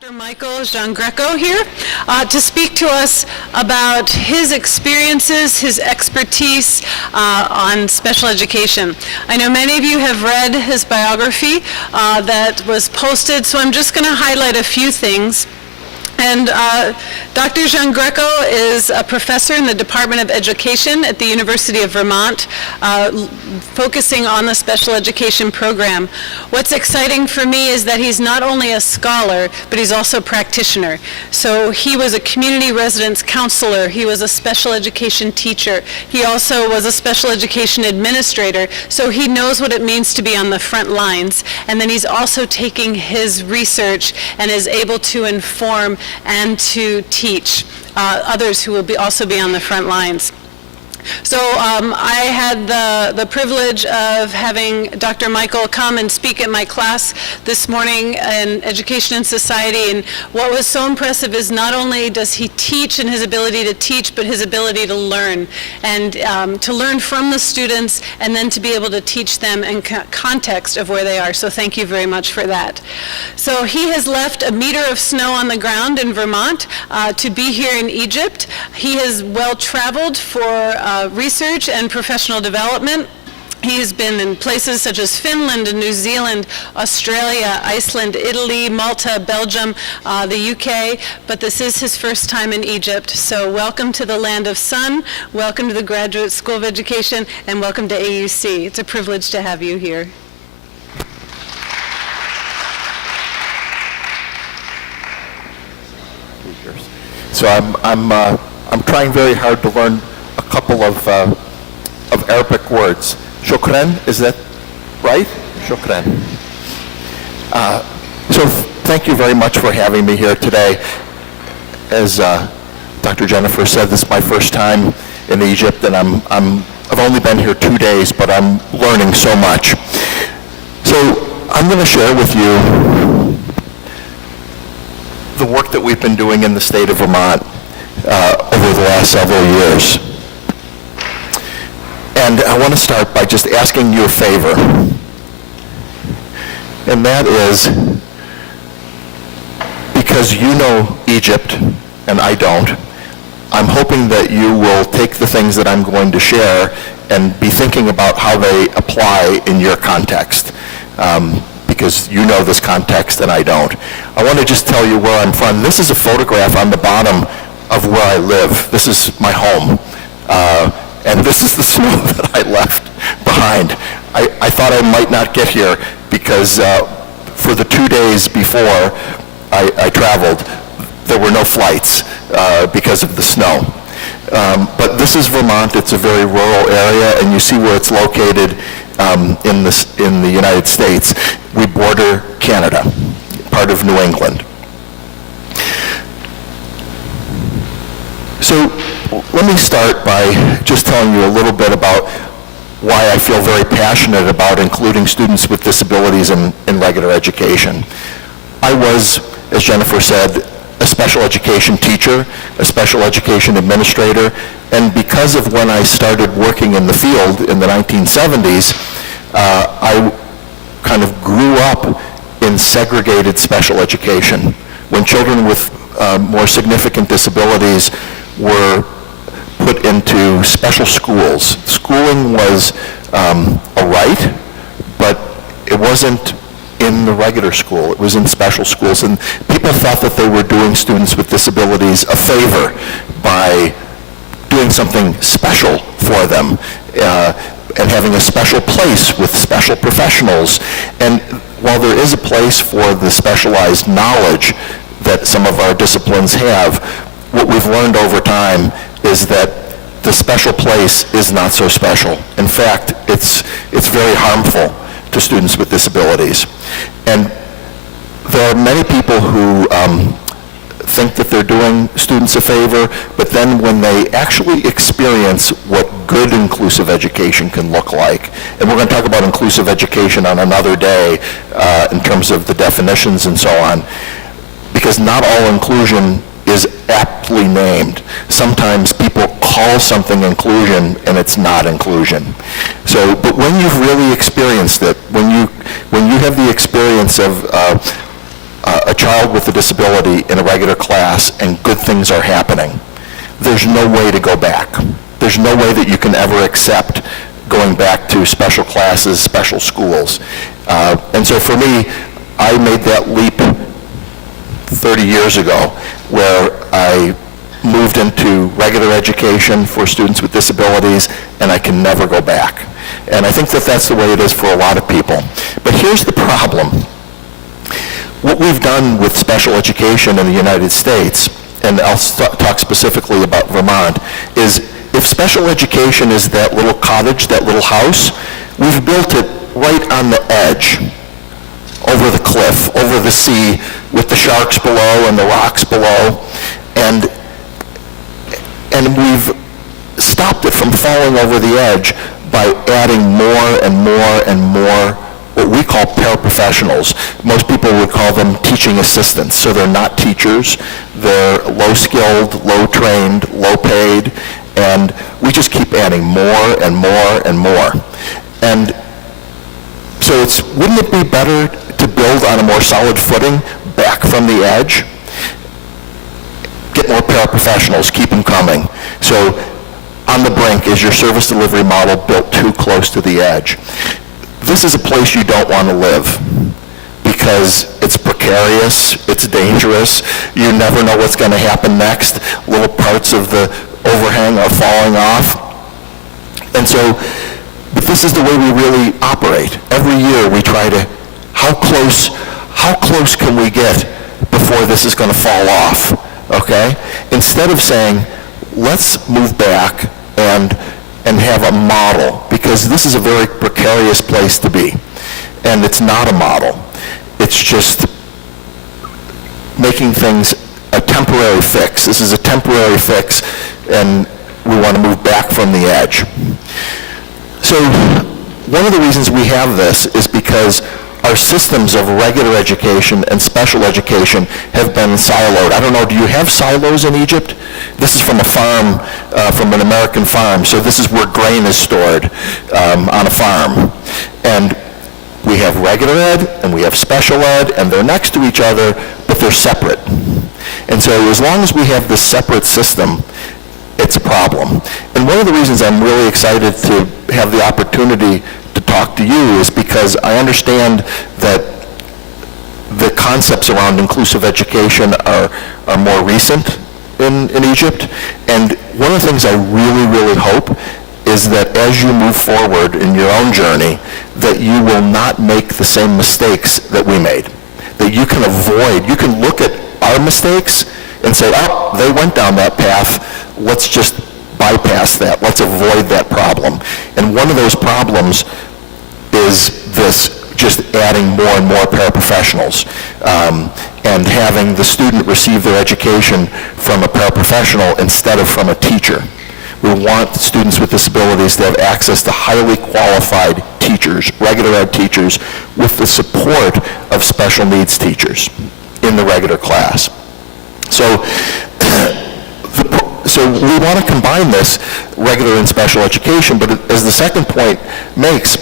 Dr. Michael Giangreco here to speak to us about his experiences, his expertise on special education. I know many of you have read his biography that was posted, so I'm just going to highlight a few things. And Dr. Giangreco is a professor in the Department of Education at the University of Vermont, focusing on the special education program. What's exciting for me is that he's not only a scholar, but he's also a practitioner. So he was a community residence counselor. He was a special education teacher. He also was a special education administrator. So he knows what it means to be on the front lines. And then he's also taking his research and is able to inform and to teach others who will also be on the front lines. So I had the privilege of having Dr. Michael come and speak at my class this morning in Education and Society, and what was so impressive is not only does he teach and his ability to teach, but his ability to learn, and to learn from the students and then to be able to teach them in context of where they are. So thank you very much for that. So he has left a meter of snow on the ground in Vermont to be here in Egypt. He has well traveled for research and professional development. He has been in places such as Finland and New Zealand, Australia, Iceland, Italy, Malta, Belgium, the UK, but this is his first time in Egypt. So welcome to the land of sun, welcome to the Graduate School of Education, and welcome to AUC. It's a privilege to have you here. So I'm trying very hard to learn a couple of Arabic words. Shukran, is that right? Shukran. So thank you very much for having me here today. As Dr. Jennifer said, this is my first time in Egypt, and I've only been here 2 days, but I'm learning so much. So I'm going to share with you the work that we've been doing in the state of Vermont over the last several years. And I want to start by just asking you a favor. And that is, because you know Egypt and I don't, I'm hoping that you will take the things that I'm going to share and be thinking about how they apply in your context. Because you know this context and I don't. I want to just tell you where I'm from. This is a photograph on the bottom of where I live. This is my home. And this is the snow that I left behind. I thought I might not get here because for the 2 days before I traveled, there were no flights because of the snow. But this is Vermont. It's a very rural area, and you see where it's located in the United States. We border Canada, part of New England. So let me start by just telling you a little bit about why I feel very passionate about including students with disabilities in regular education. I was, as Jennifer said, a special education teacher, a special education administrator, and because of when I started working in the field in the 1970s, I kind of grew up in segregated special education. When children with more significant disabilities were put into special schools. Schooling was a right, but it wasn't in the regular school. It was in special schools, and people thought that they were doing students with disabilities a favor by doing something special for them and having a special place with special professionals. And while there is a place for the specialized knowledge that some of our disciplines have, what we've learned over time is that the special place is not so special. In fact, it's very harmful to students with disabilities. And there are many people who think that they're doing students a favor, but then when they actually experience what good inclusive education can look like, and we're going to talk about inclusive education on another day in terms of the definitions and so on, because not all inclusion is aptly named. Sometimes people call something inclusion and it's not inclusion. So, but when you've really experienced it, when you have the experience of a child with a disability in a regular class and good things are happening, there's no way to go back. There's no way that you can ever accept going back to special classes, special schools. And so for me, I made that leap 30 years ago where I moved into regular education for students with disabilities, and I can never go back. And I think that that's the way it is for a lot of people. But here's the problem. What we've done with special education in the United States, and I'll talk specifically about Vermont, is if special education is that little cottage, that little house, we've built it right on the edge, over the cliff, over the sea, with the sharks below and the rocks below, and we've stopped it from falling over the edge by adding more and more and more what we call paraprofessionals. Most people would call them teaching assistants. So they're not teachers. They're low-skilled, low-trained, low-paid, and we just keep adding more and more and more. And so wouldn't it be better to build on a more solid footing back from the edge? Get more paraprofessionals, keep them coming. So on the brink is your service delivery model built too close to the edge. This is a place you don't want to live because it's precarious, it's dangerous, you never know what's going to happen next. Little parts of the overhang are falling off. And so, but this is the way we really operate. Every year we try to, how close can we get before this is going to fall off, okay? Instead of saying, let's move back and have a model, because this is a very precarious place to be. And it's not a model. It's just making things a temporary fix. This is a temporary fix, and we want to move back from the edge. So one of the reasons we have this is because our systems of regular education and special education have been siloed. I don't know, do you have silos in Egypt? This is from a farm, from an American farm. So this is where grain is stored on a farm. And we have regular ed and we have special ed, and they're next to each other, but they're separate. And so as long as we have this separate system, it's a problem. And one of the reasons I'm really excited to have the opportunity to talk to you is because I understand that the concepts around inclusive education are more recent in Egypt. And one of the things I really, really hope is that as you move forward in your own journey, that you will not make the same mistakes that we made. That you can avoid, you can look at our mistakes and say, oh, they went down that path, let's just bypass that, let's avoid that problem. And one of those problems is this, just adding more and more paraprofessionals and having the student receive their education from a paraprofessional instead of from a teacher. We want students with disabilities to have access to highly qualified teachers, regular ed teachers, with the support of special needs teachers in the regular class. So we want to combine this regular and special education, but as the second point makes,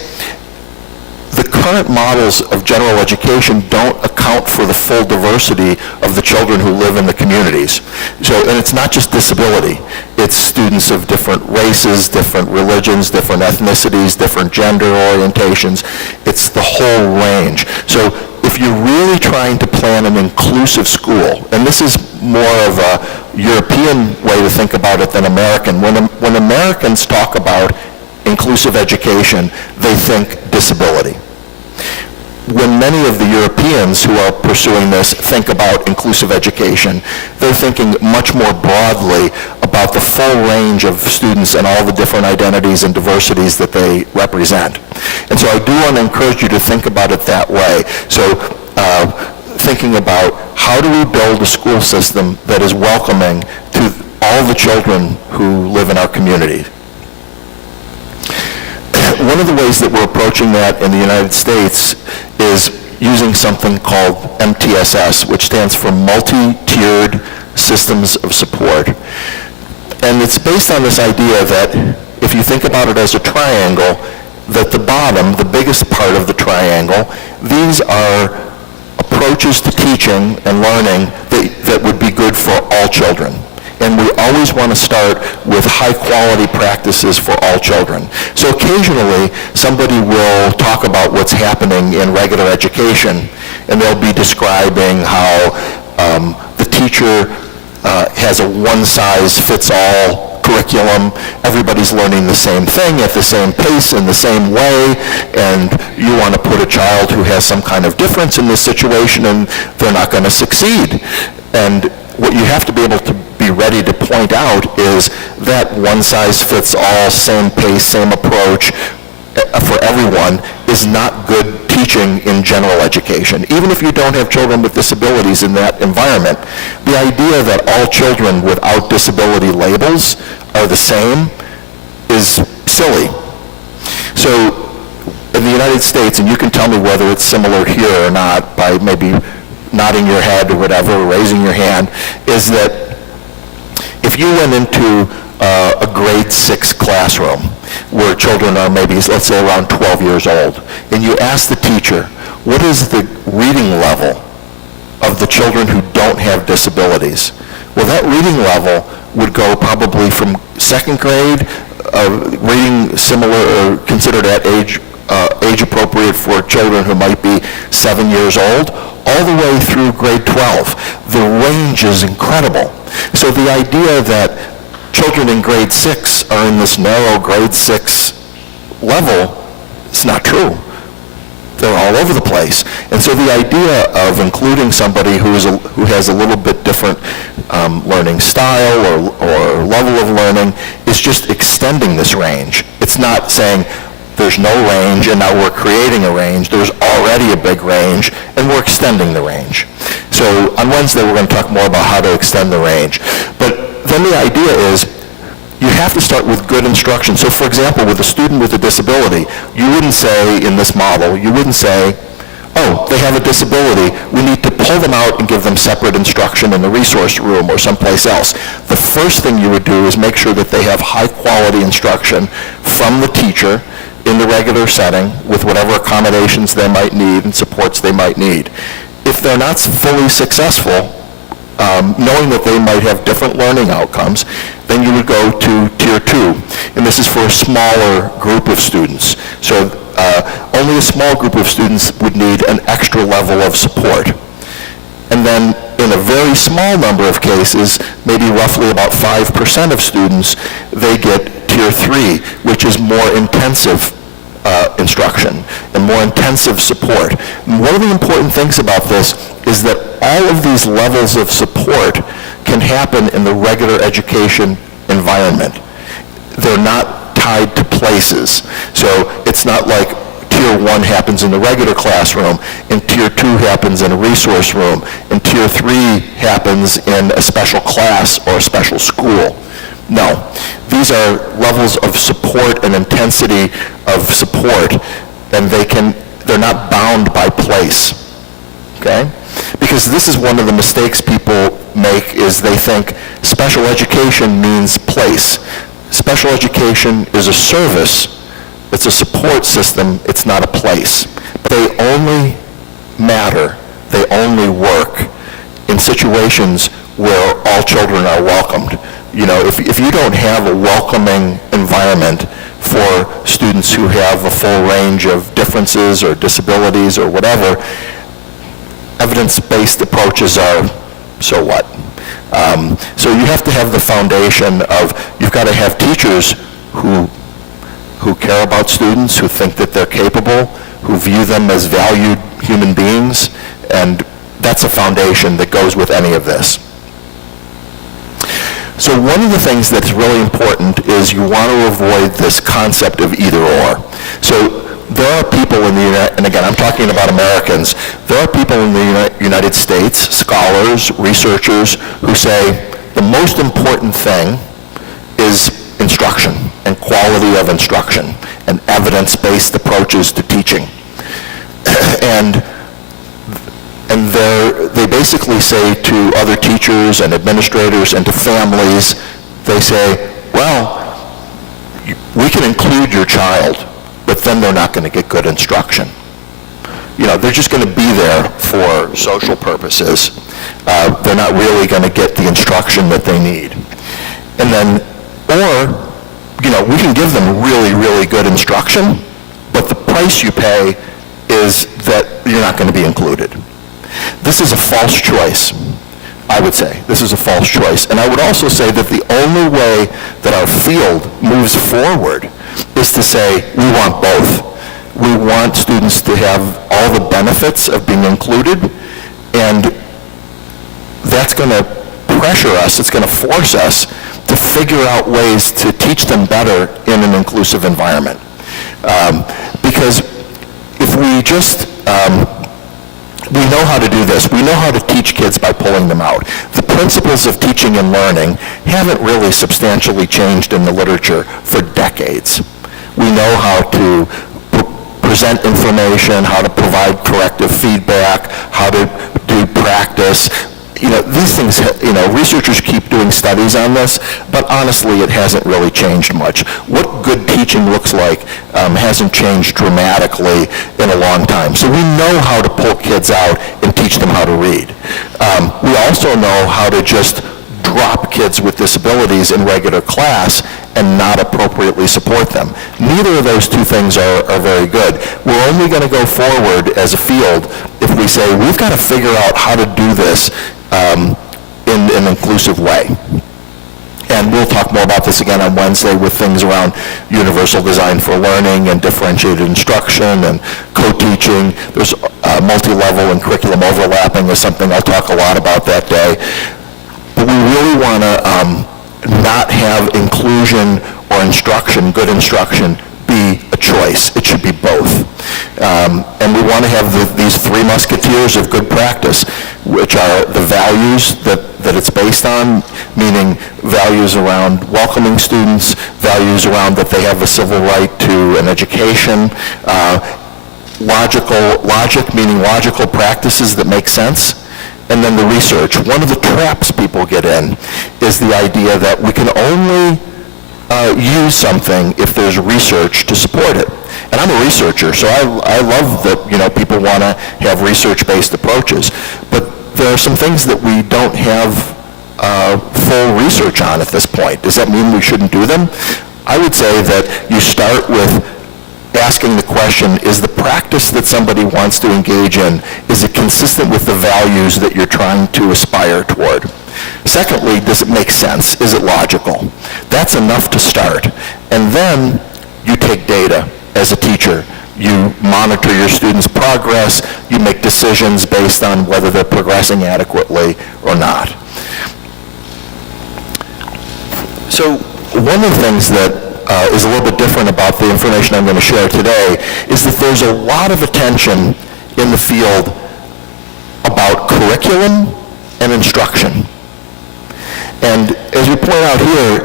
the current models of general education don't account for the full diversity of the children who live in the communities. And it's not just disability. It's students of different races, different religions, different ethnicities, different gender orientations. It's the whole range. So if you're really trying to plan an inclusive school, and this is more of a European way to think about it than American, when Americans talk about inclusive education, they think disability. When many of the Europeans who are pursuing this think about inclusive education, they're thinking much more broadly about the full range of students and all the different identities and diversities that they represent. And so I do want to encourage you to think about it that way. So thinking about how do we build a school system that is welcoming to all the children who live in our community. One of the ways that we're approaching that in the United States is using something called MTSS, which stands for Multi-Tiered Systems of Support. And it's based on this idea that if you think about it as a triangle, that the bottom, the biggest part of the triangle, these are a approaches to teaching and learning that would be good for all children. And we always want to start with high-quality practices for all children. So occasionally, somebody will talk about what's happening in regular education, and they'll be describing how the teacher has a one-size-fits-all curriculum. Everybody's learning the same thing at the same pace in the same way, and you want to put a child who has some kind of difference in this situation, and they're not going to succeed. And what you have to be able to be ready to point out is that one-size-fits-all, same pace, same approach for everyone is not good teaching in general education. Even if you don't have children with disabilities in that environment, the idea that all children without disability labels are the same is silly. So in the United States, and you can tell me whether it's similar here or not by maybe nodding your head or whatever, or raising your hand, is that if you went into a grade 6 classroom where children are maybe, let's say, around 12 years old, and you ask the teacher, what is the reading level of the children who don't have disabilities? Well, that reading level would go probably from second grade, reading similar or considered at age appropriate for children who might be 7 years old, all the way through grade 12. The range is incredible. So the idea that children in grade 6 are in this narrow grade 6 level is not true. They're all over the place. And so the idea of including somebody who has a little bit different learning style or level of learning is just extending this range. It's not saying there's no range and now we're creating a range. There's already a big range and we're extending the range. So on Wednesday we're going to talk more about how to extend the range. But then the idea is you have to start with good instruction. So for example, with a student with a disability, you wouldn't say in this model, you wouldn't say, oh, they have a disability, we need to pull them out and give them separate instruction in the resource room or someplace else. The first thing you would do is make sure that they have high quality instruction from the teacher in the regular setting with whatever accommodations they might need and supports they might need. If they're not fully successful, knowing that they might have different learning outcomes, then you would go to Tier 2. And this is for a smaller group of students. So only a small group of students would need an extra level of support. And then in a very small number of cases, maybe roughly about 5% of students, they get Tier 3, which is more intensive instruction and more intensive support. And one of the important things about this is that all of these levels of support can happen in the regular education environment. They're not tied to places. So it's not like Tier 1 happens in the regular classroom, and Tier 2 happens in a resource room, and Tier 3 happens in a special class or a special school. No. These are levels of support and intensity of support, and they're not bound by place. Okay? Because this is one of the mistakes people make, is they think special education means place. Special education is a service. It's a support system. It's not a place. But they only matter. They only work in situations where all children are welcomed. You know, if you don't have a welcoming environment for students who have a full range of differences or disabilities or whatever, evidence-based approaches are, so what? So you have to have the foundation of, you've got to have teachers who care about students, who think that they're capable, who view them as valued human beings, and that's a foundation that goes with any of this. So one of the things that's really important is you want to avoid this concept of either or. So there are people in the, and again, I'm talking about Americans, there are people in the United States, scholars, researchers, who say the most important thing is instruction and quality of instruction and evidence-based approaches to teaching. And they basically say to other teachers and administrators and to families, they say, well, we can include your child, but then they're not going to get good instruction. they're just going to be there for social purposes. They're not really going to get the instruction that they need. And then, or, we can give them really, really good instruction, but the price you pay is that you're not going to be included. This is a false choice, I would say. This is a false choice. And I would also say that the only way that our field moves forward is to say we want both. We want students to have all the benefits of being included, and that's going to pressure us, it's going to force us to figure out ways to teach them better in an inclusive environment. Because if we just, we know how to do this. We know how to teach kids by pulling them out. The principles of teaching and learning haven't really substantially changed in the literature for decades. We know how to present information, how to provide corrective feedback, how to do practice. These things, researchers keep doing studies on this, but honestly, it hasn't really changed much. What good teaching looks like hasn't changed dramatically in a long time. So we know how to pull kids out and teach them how to read. We also know how to just drop kids with disabilities in regular class and not appropriately support them. Neither of those two things are very good. We're only going to go forward as a field if we say we've got to figure out how to do this in an inclusive way. And we'll talk more about this again on Wednesday with things around universal design for learning and differentiated instruction and co-teaching. There's multi-level and curriculum overlapping is something I'll talk a lot about that day. But we really want to not have inclusion or instruction, good instruction, be a choice. It should be both. And we want to have these three musketeers of good practice, which are the values that it's based on, meaning values around welcoming students, values around that they have a civil right to an education, logic, meaning logical practices that make sense, and then the research. One of the traps people get in is the idea that we can only use something if there's research to support it. And I'm a researcher, so I love that people want to have research-based approaches. But there are some things that we don't have full research on at this point. Does that mean we shouldn't do them? I would say that you start with asking the question, is the practice that somebody wants to engage in, is it consistent with the values that you're trying to aspire toward? Secondly, does it make sense? Is it logical? That's enough to start. And then you take data as a teacher. You monitor your students' progress. You make decisions based on whether they're progressing adequately or not. So one of the things that is a little bit different about the information I'm going to share today is that there's a lot of attention in the field about curriculum and instruction. And as we point out here,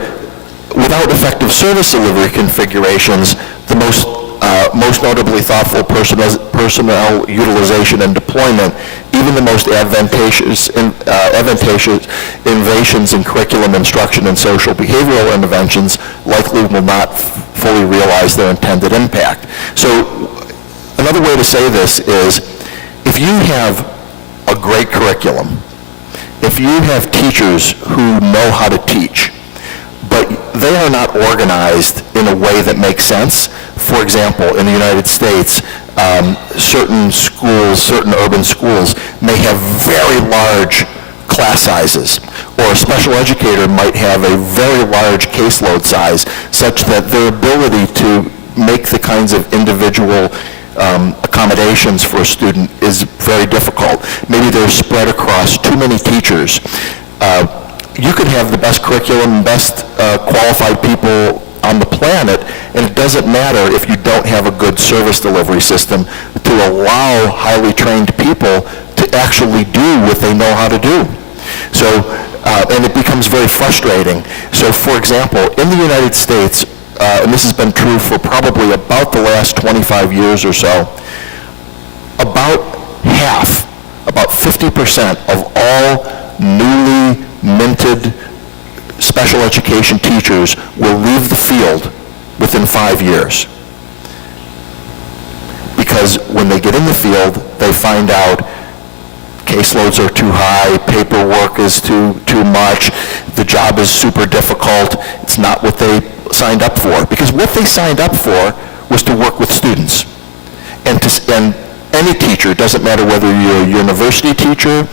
without effective service delivery configurations, the most notably thoughtful personnel utilization and deployment, even the most advantageous innovations in curriculum instruction and social behavioral interventions likely will not fully realize their intended impact. So another way to say this is, if you have a great curriculum, if you have teachers who know how to teach, but they are not organized in a way that makes sense. For example, in the United States, certain schools, certain urban schools, may have very large class sizes, or a special educator might have a very large caseload size, such that their ability to make the kinds of individual accommodations for a student is very difficult. Maybe they're spread across too many teachers. You could have the best curriculum, best qualified people on the planet, and it doesn't matter if you don't have a good service delivery system to allow highly trained people to actually do what they know how to do. So, and it becomes very frustrating. So, for example, in the United States, and this has been true for probably about the last 25 years or so, about half, about 50% of all newly minted special education teachers will leave the field within 5 years. because when they get in the field, they find out caseloads are too high, paperwork is too much, the job is super difficult, it's not what they signed up for. Because what they signed up for was to work with students. And any teacher, doesn't matter whether you're a university teacher,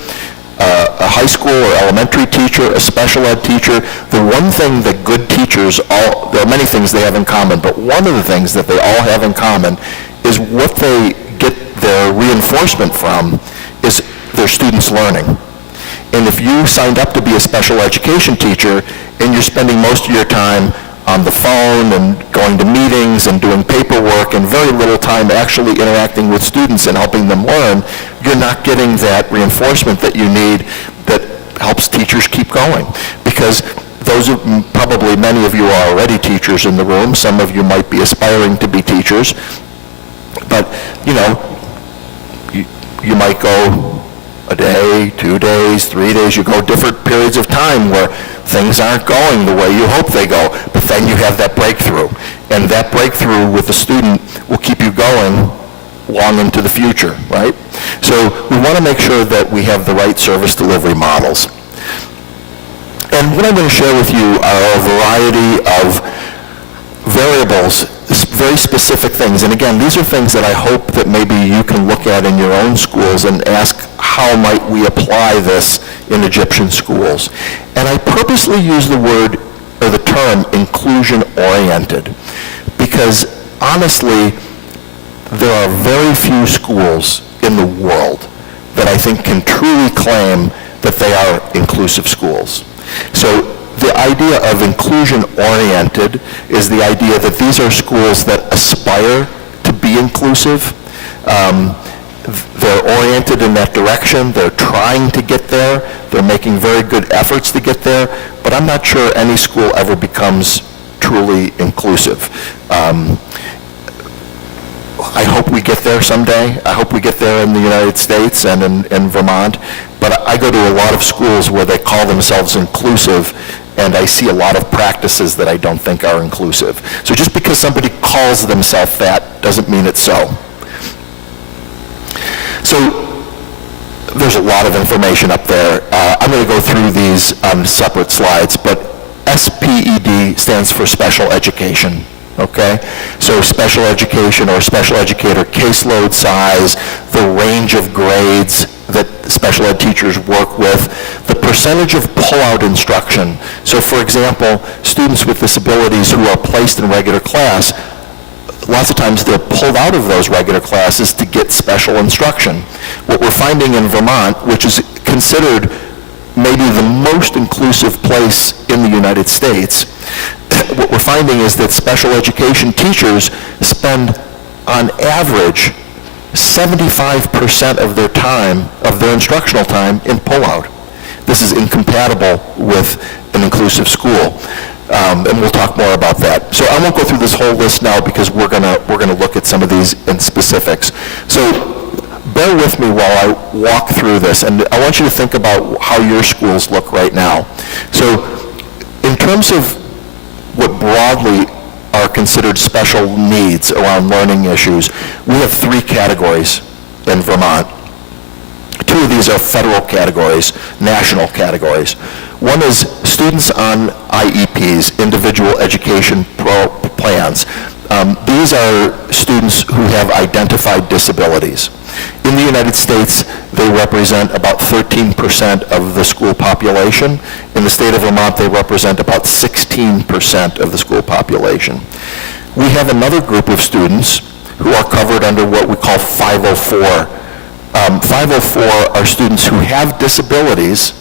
a high school or elementary teacher, a special ed teacher, the one thing that good teachers, there are many things they have in common, but one of the things that they all have in common is what they get their reinforcement from is their students learning. And if you signed up to be a special education teacher and you're spending most of your time on the phone and going to meetings and doing paperwork and very little time actually interacting with students and helping them learn, you're not getting that reinforcement that you need that helps teachers keep going. Because probably many of you are already teachers in the room. Some of you might be aspiring to be teachers. But, you might go a day, 2 days, 3 days. You go different periods of time where things aren't going the way you hope they go, but then you have that breakthrough. And that breakthrough with the student will keep you going long into the future, right? So we want to make sure that we have the right service delivery models. And what I'm going to share with you are a variety of variables, very specific things. And again, these are things that I hope that maybe you can look at in your own schools and ask, how might we apply this in Egyptian schools? And I purposely use the word, or the term, inclusion-oriented, because honestly, there are very few schools in the world that I think can truly claim that they are inclusive schools. So the idea of inclusion-oriented is the idea that these are schools that aspire to be inclusive. They're oriented in that direction. They're trying to get there. They're making very good efforts to get there. But I'm not sure any school ever becomes truly inclusive. I hope we get there someday. I hope we get there in the United States and in Vermont. But I go to a lot of schools where they call themselves inclusive, and I see a lot of practices that I don't think are inclusive. So just because somebody calls themselves that doesn't mean it's so. So there's a lot of information up there. I'm going to go through these on separate slides, but SPED stands for special education. Okay? So special education or special educator caseload size, the range of grades that special ed teachers work with, the percentage of pull-out instruction. So for example, students with disabilities who are placed in regular class, lots of times they're pulled out of those regular classes to get special instruction. What we're finding in Vermont, which is considered maybe the most inclusive place in the United States, what we're finding is that special education teachers spend, on average, 75% of their time, of their instructional time, in pull-out. This is incompatible with an inclusive school. And we'll talk more about that. So I won't go through this whole list now because we're gonna look at some of these in specifics. So bear with me while I walk through this, and I want you to think about how your schools look right now. So in terms of what broadly are considered special needs around learning issues, we have 3 categories in Vermont. 2 of these are federal categories, national categories. One is students on IEPs, individual education plans. These are students who have identified disabilities. In the United States, they represent about 13% of the school population. In the state of Vermont, they represent about 16% of the school population. We have another group of students who are covered under what we call 504. 504 are students who have disabilities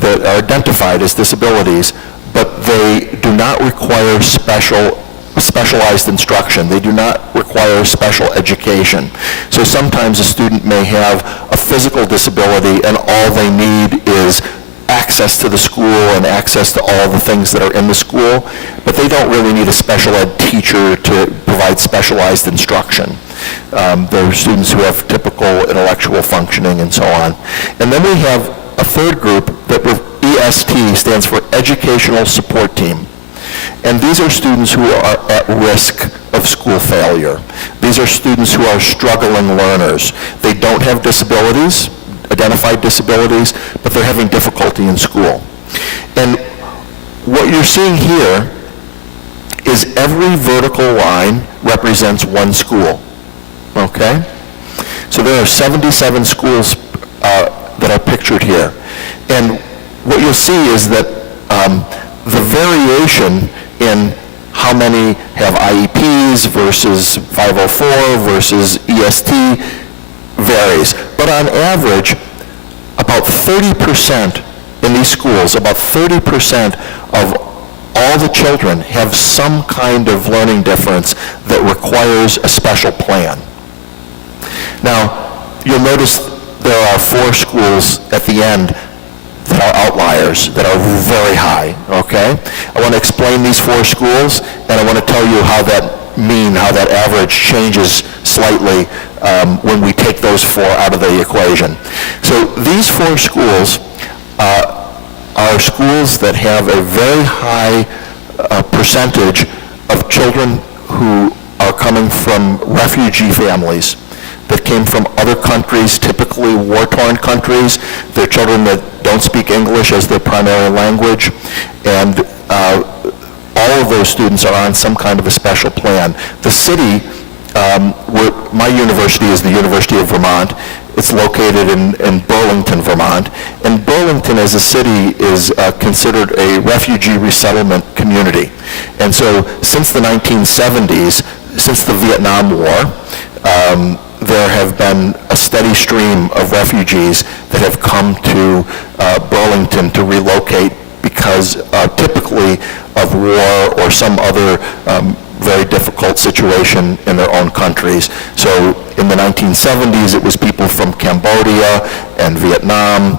that are identified as disabilities, but they do not require specialized instruction. They do not require special education. So sometimes a student may have a physical disability and all they need is access to the school and access to all the things that are in the school, but they don't really need a special ed teacher to provide specialized instruction. There are students who have typical intellectual functioning and so on. And then we have a third group that with EST stands for Educational Support Team. And these are students who are at risk of of school failure. These are students who are struggling learners. They don't have disabilities, identified disabilities, but they're having difficulty in school. And what you're seeing here is every vertical line represents one school, okay? So there are 77 schools that are pictured here. And what you'll see is that the variation in how many have IEPs versus 504 versus EST varies. But on average, about 30% in these schools, about 30% of all the children have some kind of learning difference that requires a special plan. Now, you'll notice there are 4 schools at the end that are outliers, that are very high, okay? I want to explain these 4 schools, and I want to tell you how that average changes slightly when we take those 4 out of the equation. So these 4 schools are schools that have a very high percentage of children who are coming from refugee families that came from other countries, typically war-torn countries. They're children that don't speak English as their primary language, and all of those students are on some kind of a special plan. The city, where my university is the University of Vermont. It's located in Burlington, Vermont, and Burlington as a city is considered a refugee resettlement community. And so since the 1970s, since the Vietnam War, there have been a steady stream of refugees that have come to Burlington to relocate because typically of war or some other very difficult situation in their own countries. So in the 1970s, it was people from Cambodia and Vietnam.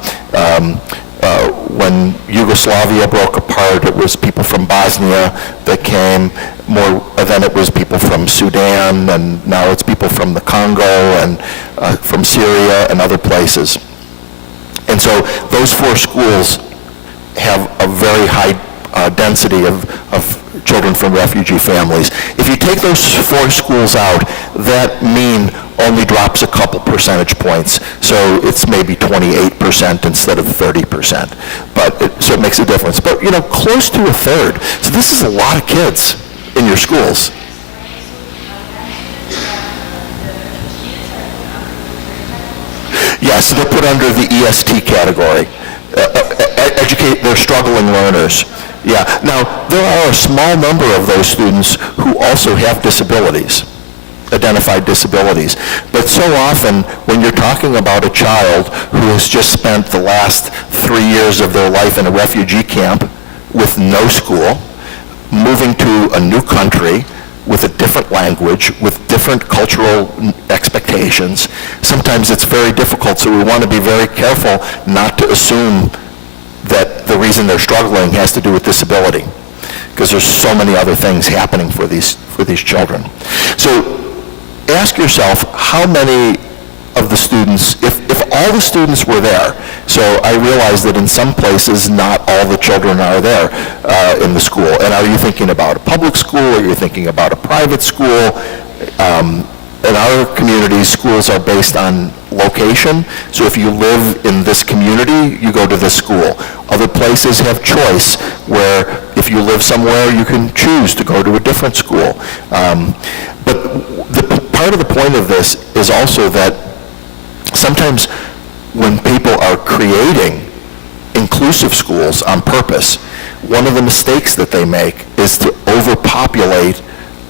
When Yugoslavia broke apart, it was people from Bosnia that came. Then it was people from Sudan, and now it's people from the Congo and from Syria and other places. And so those 4 schools have a very high density of children from refugee families. If you take those 4 schools out, that mean only drops a couple percentage points. So it's maybe 28% instead of 30%. So it makes a difference. But, close to a third. So this is a lot of kids in your schools. Yes, they're put under the EST category. They're struggling learners. Yeah. Now, there are a small number of those students who also have disabilities, identified disabilities. But so often, when you're talking about a child who has just spent the last 3 years of their life in a refugee camp with no school, moving to a new country with a different language, with different cultural expectations, sometimes it's very difficult. So we want to be very careful not to assume that the reason they're struggling has to do with disability, because there's so many other things happening for these children. So ask yourself how many of the students, if all the students were there, so I realize that in some places not all the children are there in the school, and are you thinking about a public school, or are you thinking about a private school? In our communities, schools are based on location. So if you live in this community, you go to this school. Other places have choice, where if you live somewhere, you can choose to go to a different school. But part of the point of this is also that sometimes when people are creating inclusive schools on purpose, one of the mistakes that they make is to overpopulate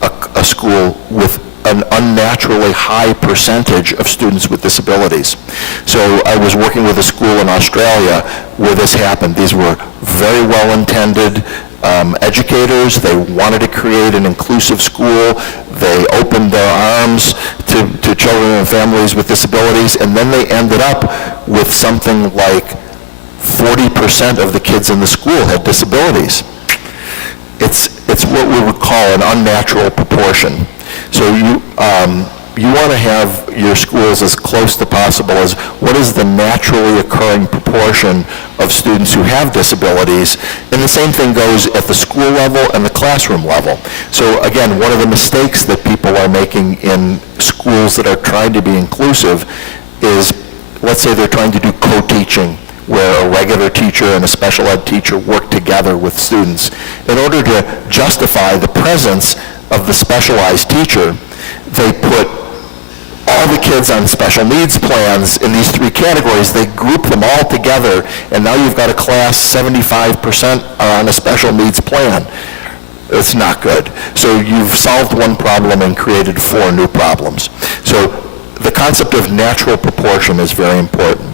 a school with an unnaturally high percentage of students with disabilities. So I was working with a school in Australia where this happened. These were very well-intended educators. They wanted to create an inclusive school. They opened their arms to children and families with disabilities, and then they ended up with something like 40% of the kids in the school had disabilities. It's what we would call an unnatural proportion. So you want to have your schools as close to possible as what is the naturally occurring proportion of students who have disabilities, and the same thing goes at the school level and the classroom level. So again, one of the mistakes that people are making in schools that are trying to be inclusive is, let's say they're trying to do co-teaching, where a regular teacher and a special ed teacher work together with students. In order to justify the presence of the specialized teacher, they put all the kids on special needs plans in these three categories. They group them all together, and now you've got a class 75% are on a special needs plan. It's not good. So you've solved one problem and created four new problems. So the concept of natural proportion is very important.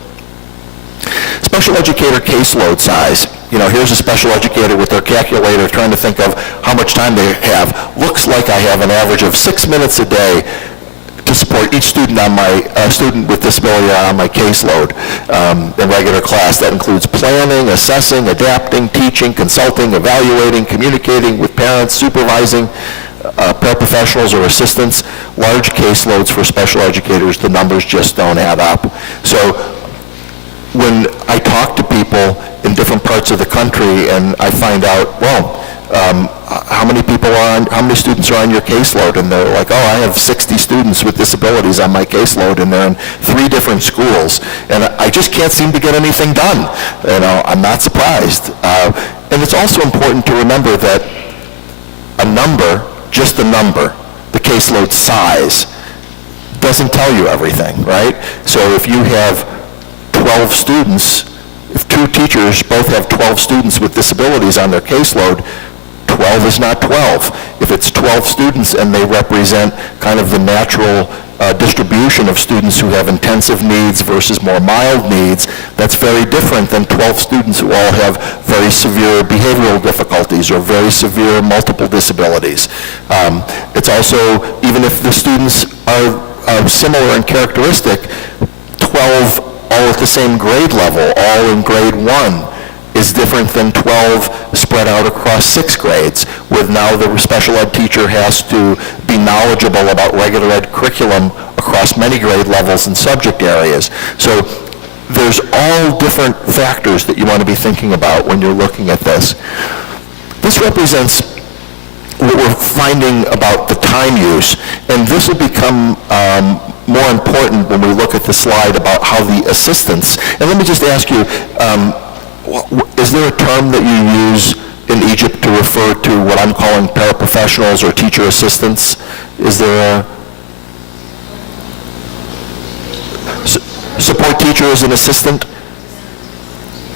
Special educator caseload size. You know, here's a special educator with their calculator trying to think of how much time they have. Looks like I have an average of 6 minutes a day to support each student on my student with disability on my caseload in regular class. That includes planning, assessing, adapting, teaching, consulting, evaluating, communicating with parents, supervising paraprofessionals or assistants. Large caseloads for special educators, the numbers just don't add up. So when I talk to people in different parts of the country and I find out, well, how many students are on your caseload? And they're like, oh, I have 60 students with disabilities on my caseload, and they're in 3 different schools, and I just can't seem to get anything done. You know, I'm not surprised. And it's also important to remember that a number, just a number, the caseload size, doesn't tell you everything, right? So if you have 12 students, if 2 teachers both have 12 students with disabilities on their caseload, 12 is not 12. If it's 12 students and they represent kind of the natural distribution of students who have intensive needs versus more mild needs, that's very different than 12 students who all have very severe behavioral difficulties or very severe multiple disabilities. It's also, even if the students are similar in characteristic, 12 all at the same grade level, all in grade 1, is different than 12 spread out across 6 grades, with now the special ed teacher has to be knowledgeable about regular ed curriculum across many grade levels and subject areas. So there's all different factors that you want to be thinking about when you're looking at this. This represents what we're finding about the time use, and this will become more important when we look at the slide about how the assistants, and let me just ask you, is there a term that you use in Egypt to refer to what I'm calling paraprofessionals or teacher assistants? Is there a support teacher as an assistant?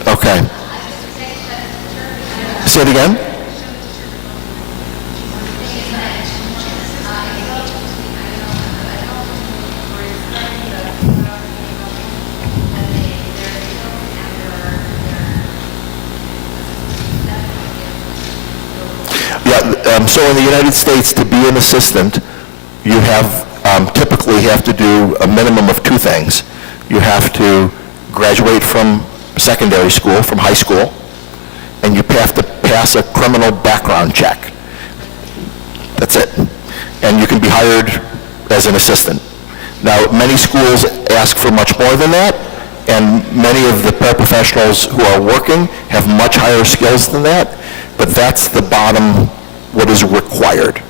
Okay. Say it again? So in the United States, to be an assistant, you typically have to do a minimum of 2 things. You have to graduate from secondary school, from high school, and you have to pass a criminal background check. That's it. And you can be hired as an assistant. Now, many schools ask for much more than that, and many of the paraprofessionals who are working have much higher skills than that, but that's the bottom, what is required.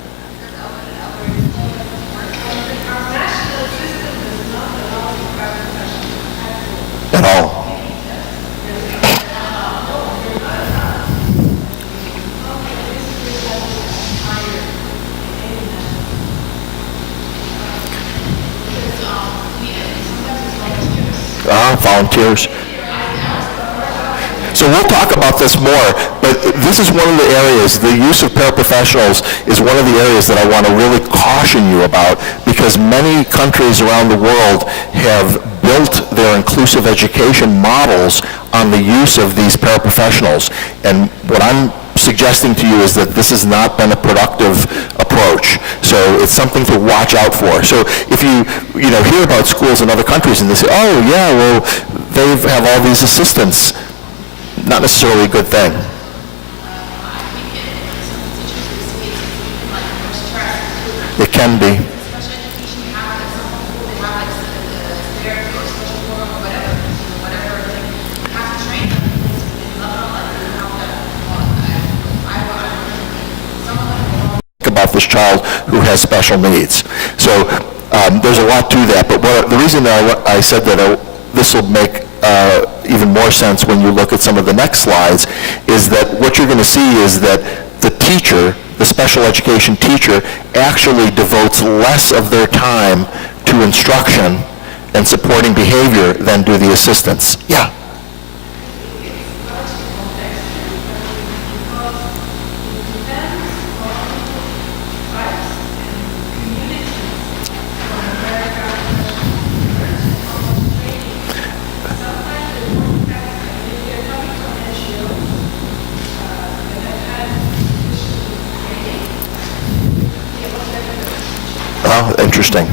At all. Volunteers. So we'll talk about this more, but this is one of the areas, the use of paraprofessionals is one of the areas that I want to really caution you about, because many countries around the world have built their inclusive education models on the use of these paraprofessionals. And what I'm suggesting to you is that this has not been a productive approach. So it's something to watch out for. So if you hear about schools in other countries and they say, oh yeah, well, they have all these assistants, not necessarily a good thing. It can be. this child who has special needs. So there's a lot to that, but the reason I said that this will make even more sense when you look at some of the next slides is that what you're going to see is that the teacher, the special education teacher, actually devotes less of their time to instruction and supporting behavior than do the assistants. Yeah. Oh, interesting.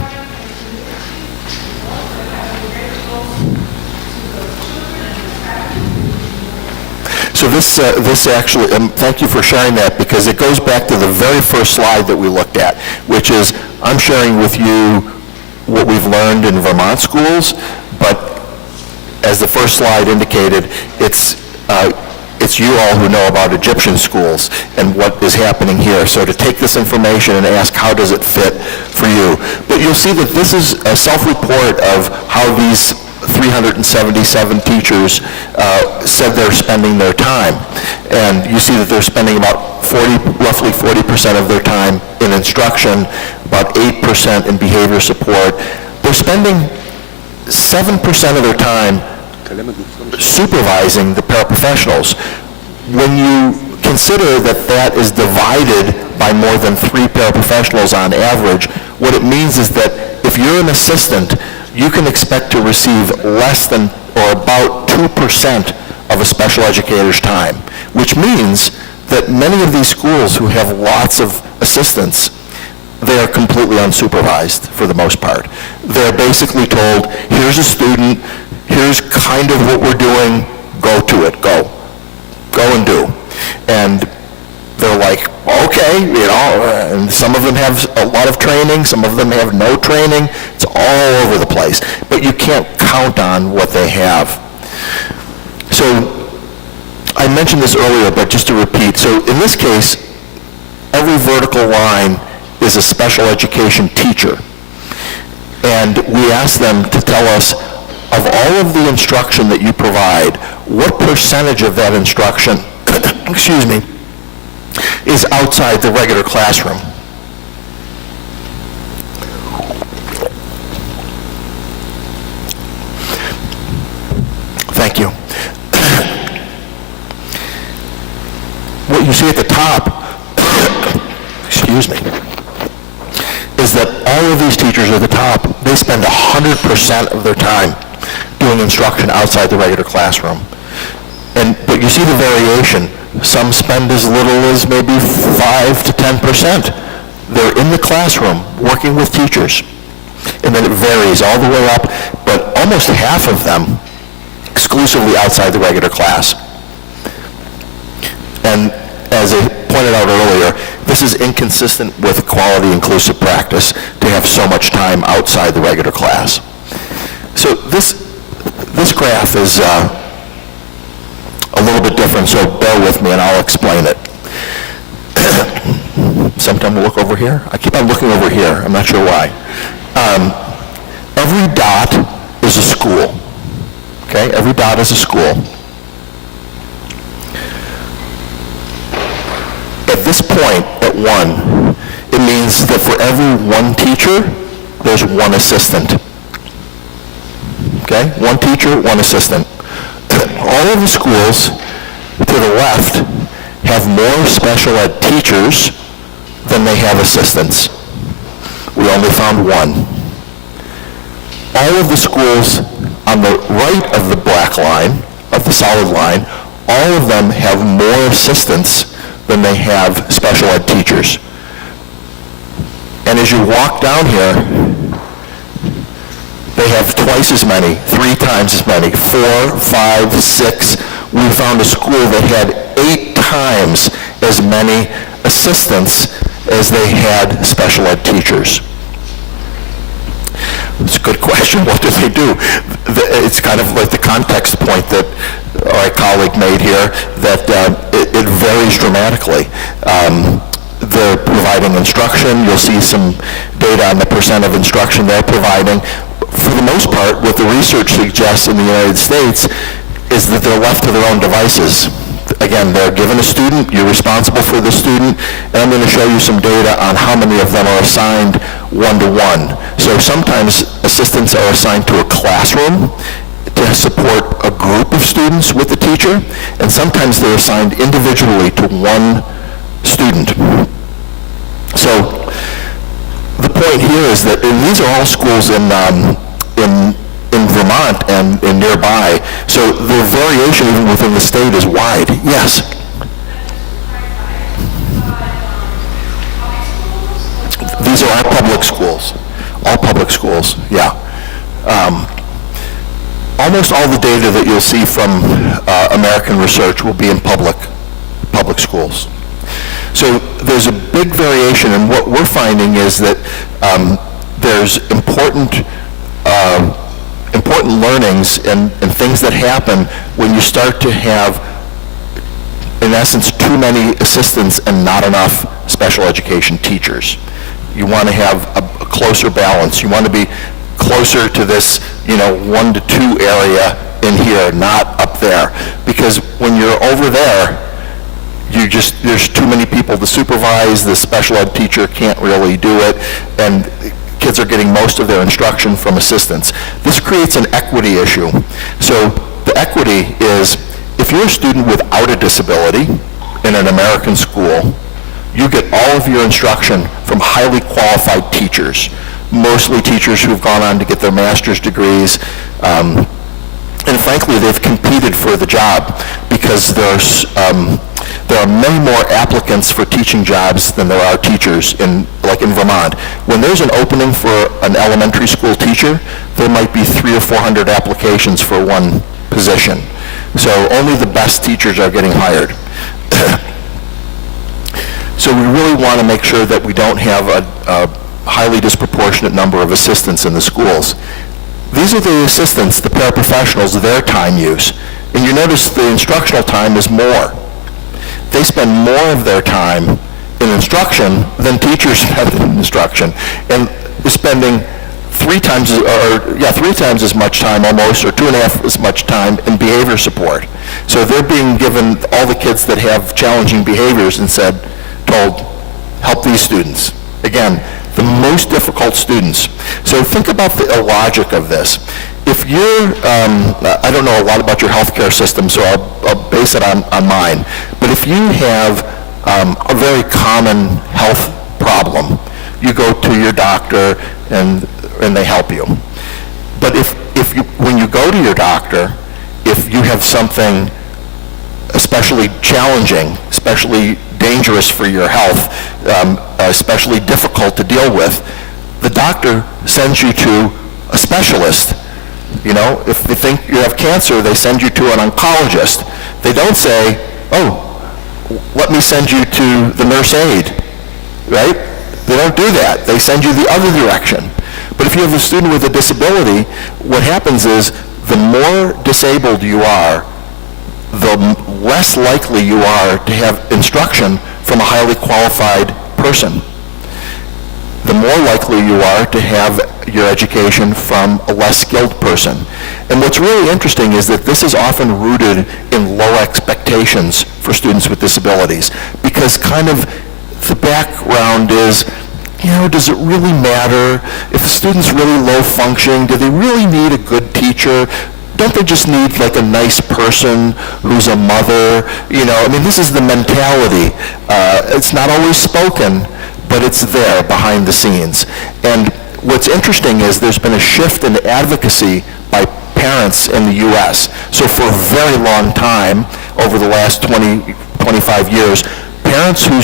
So this actually, thank you for sharing that, because it goes back to the very first slide that we looked at, which is I'm sharing with you what we've learned in Vermont schools, but as the first slide indicated, it's you all who know about Egyptian schools and what is happening here. So to take this information and ask how does it fit for you. But you'll see that this is a self-report of how these 377 teachers said they're spending their time. And you see that they're spending about roughly 40% of their time in instruction, about 8% in behavior support. They're spending 7% of their time supervising the paraprofessionals. When you consider that that is divided by more than 3 paraprofessionals on average, what it means is that if you're an assistant, you can expect to receive less than or about 2% of a special educator's time, which means that many of these schools who have lots of assistants, they are completely unsupervised for the most part. They're basically told, here's a student, here's kind of what we're doing, go to it, go and do. And they're like, okay, and some of them have a lot of training, some of them have no training. It's all over the place. But you can't count on what they have. So I mentioned this earlier, but just to repeat. So in this case, every vertical line is a special education teacher. And we ask them to tell us, of all of the instruction that you provide, what percentage of that instruction, excuse me, is outside the regular classroom? Thank you. What you see at the top, excuse me, is that all of these teachers at the top, they spend 100% of their time doing instruction outside the regular classroom. But you see the variation. Some spend as little as maybe 5 to 10%. They're in the classroom working with teachers. And then it varies all the way up, but almost half of them exclusively outside the regular class. And as I pointed out earlier, this is inconsistent with quality inclusive practice to have so much time outside the regular class. So this graph is a little bit different, so bear with me and I'll explain it. Sometime we'll look over here. I keep on looking over here. I'm not sure why. Every dot is a school. Okay? Every dot is a school. At this point, at 1, it means that for every 1 teacher, there's 1 assistant. Okay? 1 teacher, 1 assistant. All of the schools to the left have more special ed teachers than they have assistants. We only found 1. All of the schools on the right of the black line, of the solid line, all of them have more assistants than they have special ed teachers. And as you walk down here, they have twice as many, 3 times as many, 4, 5, 6. We found a school that had 8 times as many assistants as they had special ed teachers. It's a good question. What do they do? It's kind of like the context point that our colleague made here, that it varies dramatically. they're providing instruction. You'll see some data on the percent of instruction they're providing. For the most part, what the research suggests in the United States is that they're left to their own devices. Again, they're given a student, you're responsible for the student, and I'm going to show you some data on how many of them are assigned one-to-one. So sometimes assistants are assigned to a classroom to support a group of students with the teacher, and sometimes they're assigned individually to one student. So the point here is that, and these are all schools in Vermont and nearby, so the variation even within the state is wide. Yes? These are all public schools. All public schools, yeah. Almost all the data that you'll see from American research will be in public schools. So there's a big variation, and what we're finding is that there's important learnings and things that happen when you start to have, in essence, too many assistants and not enough special education teachers. You want to have a closer balance. You want to be closer to this, 1 to 2 area in here, not up there. Because when you're over there, there's too many people to supervise. The special ed teacher can't really do it, and kids are getting most of their instruction from assistants. This creates an equity issue. So the equity is, if you're a student without a disability in an American school, you get all of your instruction from highly qualified teachers, mostly teachers who've gone on to get their master's degrees, and frankly, they've competed for the job because there are many more applicants for teaching jobs than there are teachers like in Vermont. When there's an opening for an elementary school teacher, there might be 300 or 400 applications for one position. So only the best teachers are getting hired. So we really want to make sure that we don't have a highly disproportionate number of assistants in the schools. These are the assistants, the paraprofessionals, their time use. And you notice the instructional time is more. They spend more of their time in instruction than teachers spend in instruction. And they're spending 3 times as much time almost, or 2.5 as much time in behavior support. So they're being given all the kids that have challenging behaviors and told, help these students. Again, the most difficult students. So think about the logic of this. If you're, I don't know a lot about your healthcare system, so I'll base it on mine. But if you have a very common health problem, you go to your doctor and they help you. But when you go to your doctor, if you have something especially challenging, especially dangerous for your health, especially difficult to deal with, the doctor sends you to a specialist. If they think you have cancer, they send you to an oncologist. They don't say, oh, let me send you to the nurse aide, right? They don't do that. They send you the other direction. But if you have a student with a disability, what happens is the more disabled you are, the less likely you are to have instruction from a highly qualified person. The more likely you are to have your education from a less skilled person. And what's really interesting is that this is often rooted in low expectations for students with disabilities, because kind of the background is, does it really matter? If a student's really low functioning, do they really need a good teacher? Don't they just need like a nice person who's a mother? This is the mentality. It's not always spoken, but it's there behind the scenes. And what's interesting is there's been a shift in advocacy by parents in the U.S. So for a very long time, over the last 20, 25 years, parents who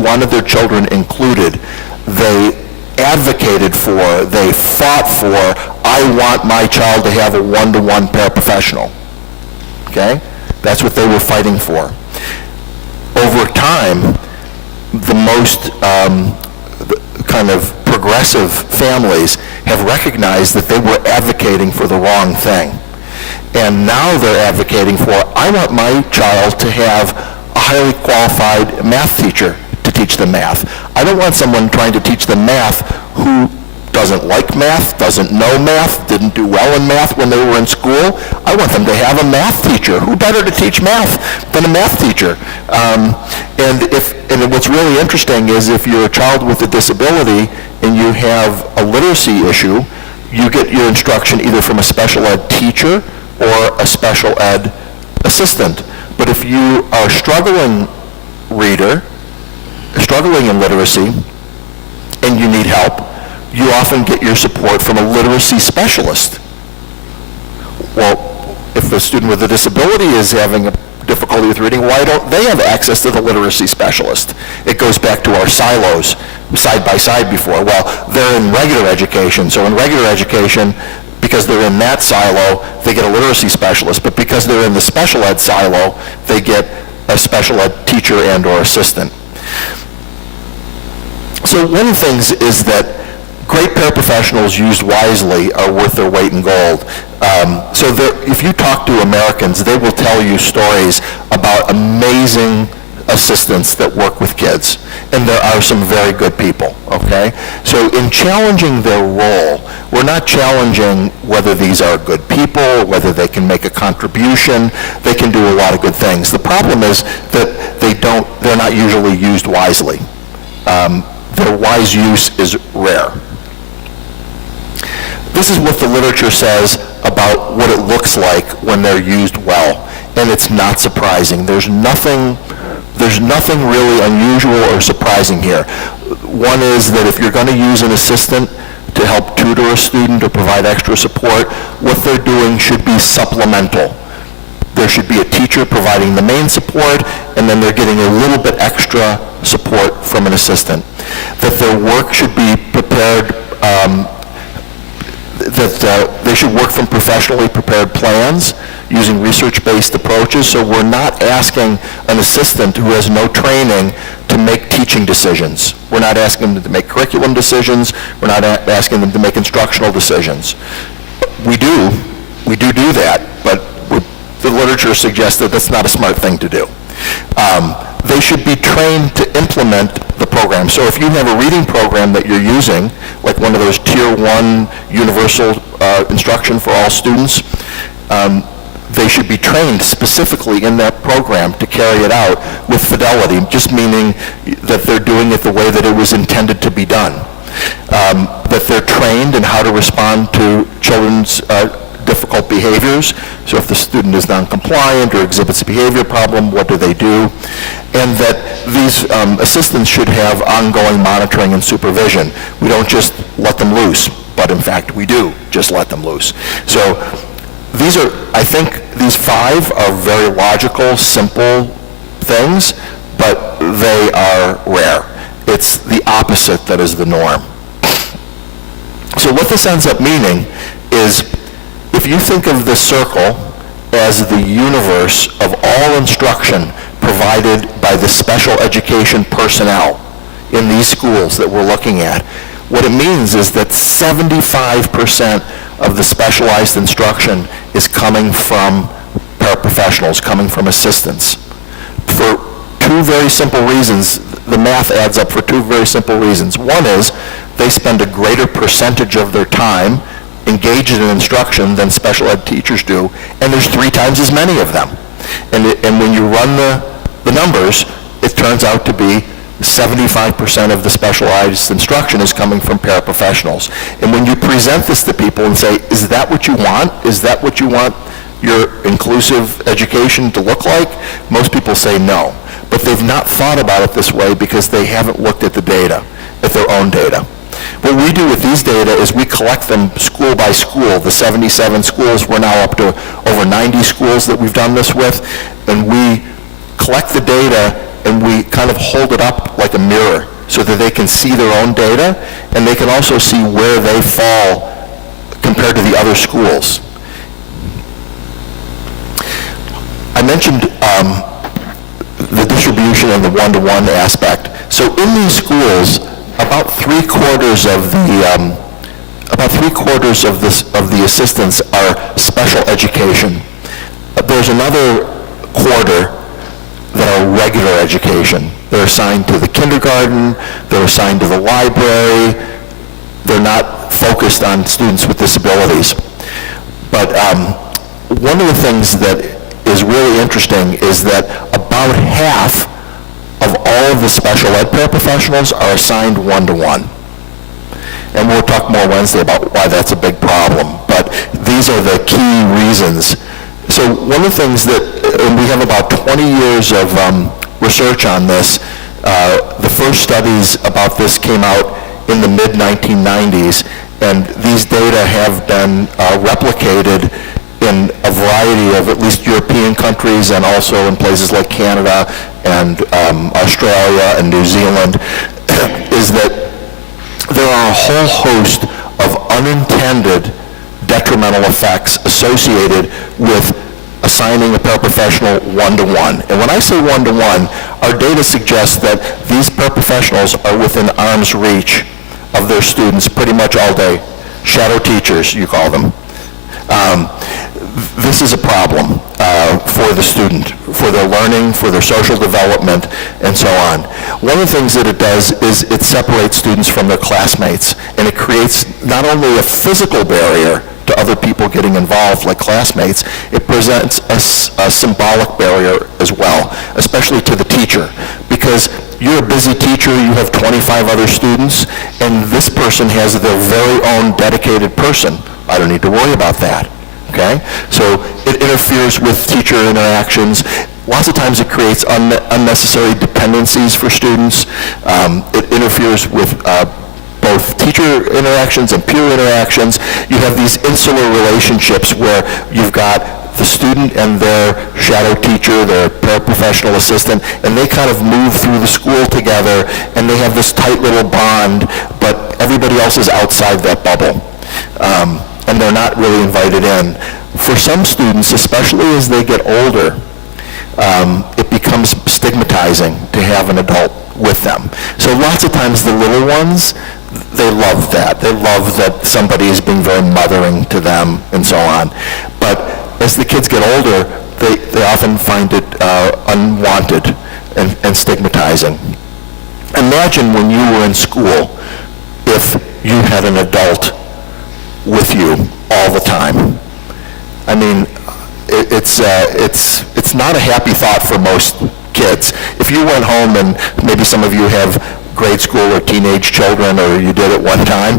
wanted their children included, they advocated for, they fought for, I want my child to have a one-to-one paraprofessional. Okay? That's what they were fighting for. Over time, the most kind of progressive families have recognized that they were advocating for the wrong thing. And now they're advocating for, I want my child to have a highly qualified math teacher to teach them math. I don't want someone trying to teach them math who doesn't like math, doesn't know math, didn't do well in math when they were in school. I want them to have a math teacher. Who better to teach math than a math teacher? And what's really interesting is if you're a child with a disability and you have a literacy issue, you get your instruction either from a special ed teacher or a special ed assistant. But if you are a struggling reader, struggling in literacy, and you need help, you often get your support from a literacy specialist. Well, if a student with a disability is having a difficulty with reading, why don't they have access to the literacy specialist? It goes back to our silos, side by side before. Well, they're in regular education, so in regular education, because they're in that silo, they get a literacy specialist, but because they're in the special ed silo, they get a special ed teacher and or assistant. So one of the things is that great paraprofessionals used wisely are worth their weight in gold. So if you talk to Americans, they will tell you stories about amazing assistants that work with kids. And there are some very good people, okay? So in challenging their role, we're not challenging whether these are good people, whether they can make a contribution. They can do a lot of good things. The problem is that they're not usually used wisely. Their wise use is rare. This is what the literature says about what it looks like when they're used well, and it's not surprising. There's nothing really unusual or surprising here. One is that if you're going to use an assistant to help tutor a student or provide extra support, what they're doing should be supplemental. There should be a teacher providing the main support, and then they're getting a little bit extra support from an assistant. That their work should be prepared, they should work from professionally prepared plans using research-based approaches, so we're not asking an assistant who has no training to make teaching decisions. We're not asking them to make curriculum decisions. We're not asking them to make instructional decisions. We do that, but the literature suggests that that's not a smart thing to do. They should be trained to implement the program. So if you have a reading program that you're using, like one of those Tier 1 universal instruction for all students, they should be trained specifically in that program to carry it out with fidelity, just meaning that they're doing it the way that it was intended to be done. That they're trained in how to respond to children's difficult behaviors. So if the student is non-compliant or exhibits a behavior problem, what do they do? And that these assistants should have ongoing monitoring and supervision. We don't just let them loose, but in fact we do just let them loose. So these are, I think these 5 are very logical, simple things, but they are rare. It's the opposite that is the norm. So what this ends up meaning is, if you think of the circle as the universe of all instruction provided by the special education personnel in these schools that we're looking at, what it means is that 75% of the specialized instruction is coming from paraprofessionals, coming from assistants. For 2 very simple reasons, the math adds up for 2 very simple reasons. One is they spend a greater percentage of their time engaged in instruction than special ed teachers do, and there's 3 times as many of them. And when you run the numbers, it turns out to be 75% of the specialized instruction is coming from paraprofessionals. And when you present this to people and say, is that what you want? Is that what you want your inclusive education to look like? Most people say no. But they've not thought about it this way because they haven't looked at the data, at their own data. What we do with these data is we collect them school by school. The 77 schools, we're now up to over 90 schools that we've done this with, and we collect the data and we kind of hold it up like a mirror so that they can see their own data, and they can also see where they fall compared to the other schools. I mentioned the distribution and the one-to-one aspect. So in these schools, about three-quarters of the assistants are special education. There's another quarter that are regular education. They're assigned to the kindergarten, they're assigned to the library, they're not focused on students with disabilities. But one of the things that is really interesting is that about half of all of the special ed paraprofessionals are assigned one-to-one. And we'll talk more Wednesday about why that's a big problem. But these are the key reasons. So one of the things that, and we have about 20 years of research on this. The first studies about this came out in the mid-1990s, and these data have been replicated in a variety of at least European countries and also in places like Canada and Australia and New Zealand, is that there are a whole host of unintended detrimental effects associated with assigning a paraprofessional one-to-one. And when I say one-to-one, our data suggests that these paraprofessionals are within arm's reach of their students pretty much all day. Shadow teachers, you call them. This is a problem for the student, for their learning, for their social development, and so on. One of the things that it does is it separates students from their classmates, and it creates not only a physical barrier to other people getting involved, like classmates, it presents a symbolic barrier as well, especially to the teacher, because you're a busy teacher, you have 25 other students, and this person has their very own dedicated person. I don't need to worry about that. Okay? So it interferes with teacher interactions. Lots of times it creates unnecessary dependencies for students. It interferes with both teacher interactions and peer interactions. You have these insular relationships where you've got the student and their shadow teacher, their paraprofessional assistant, and they kind of move through the school together, and they have this tight little bond, but everybody else is outside that bubble. And they're not really invited in. For some students, especially as they get older, it becomes stigmatizing to have an adult with them. So lots of times the little ones, they love that. They love that somebody is being very mothering to them and so on. But as the kids get older, they often find it unwanted and stigmatizing. Imagine when you were in school if you had an adult with you all the time. I mean, it's not a happy thought for most kids. If you went home, and maybe some of you have grade school or teenage children, or you did at one time,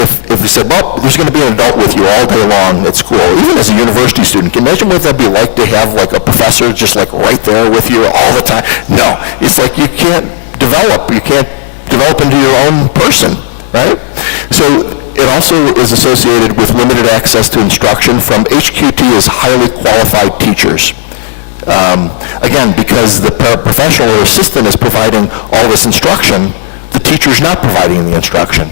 if you said, well, there's going to be an adult with you all day long at school, even as a university student, can you imagine what that'd be like to have like a professor just like right there with you all the time? No, it's like you can't develop into your own person. Right? So it also is associated with limited access to instruction from HQT as highly qualified teachers. Again, because the paraprofessional or assistant is providing all this instruction, the teacher's not providing the instruction.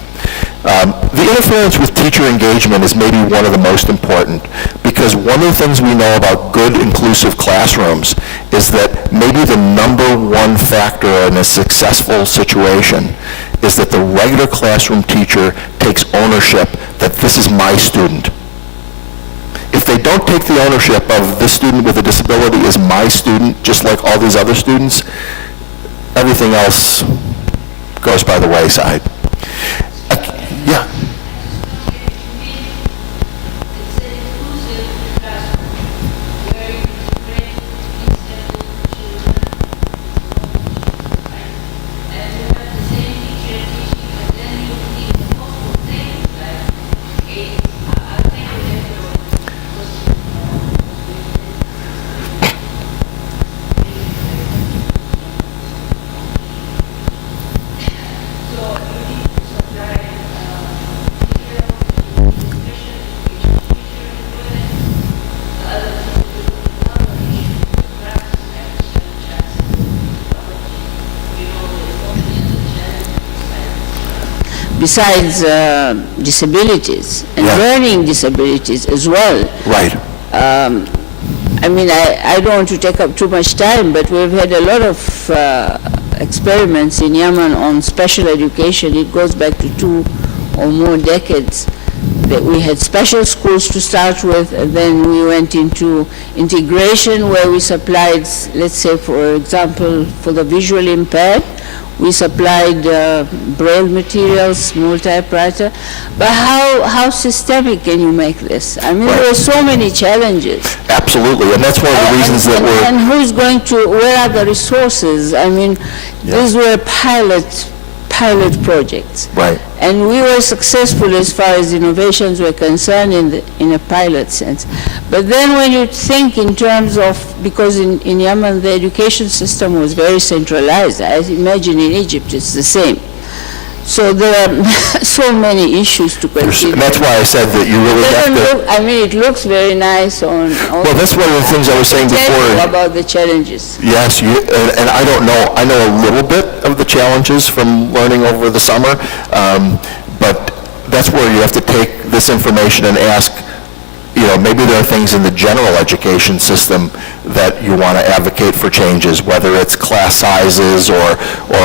The interference with teacher engagement is maybe one of the most important, because one of the things we know about good inclusive classrooms is that maybe the number one factor in a successful situation is that the regular classroom teacher takes ownership that this is my student. If they don't take the ownership of this student with a disability is my student, just like all these other students, everything else goes by the wayside. Yeah. Besides disabilities and learning disabilities as well. Right. I mean, I don't want to take up too much time, but we've had a lot of experiments in Yemen on special education. It goes back to 2 or more decades. that we had special schools to start with, and then we went into integration where we supplied, let's say, for example, for the visually impaired, we supplied braille materials, small typewriter. But how systemic can you make this? I mean, there are so many challenges. Absolutely, and that's one of the reasons that we're... And who's going to, where are the resources? I mean, these were pilot projects. Right. And we were successful as far as innovations were concerned in a pilot sense. But then when you think in terms of, because in Yemen the education system was very centralized, I imagine in Egypt it's the same. So there are so many issues to consider. And that's why I said that you really have to... I mean, it looks very nice on Well, that's one of the things I was saying tell before. you about the challenges. Yes, and I don't know, I know a little bit of the challenges from learning over the summer, but that's where you have to take this information and ask, you know, maybe there are things in the general education system that you want to advocate for changes, whether it's class sizes or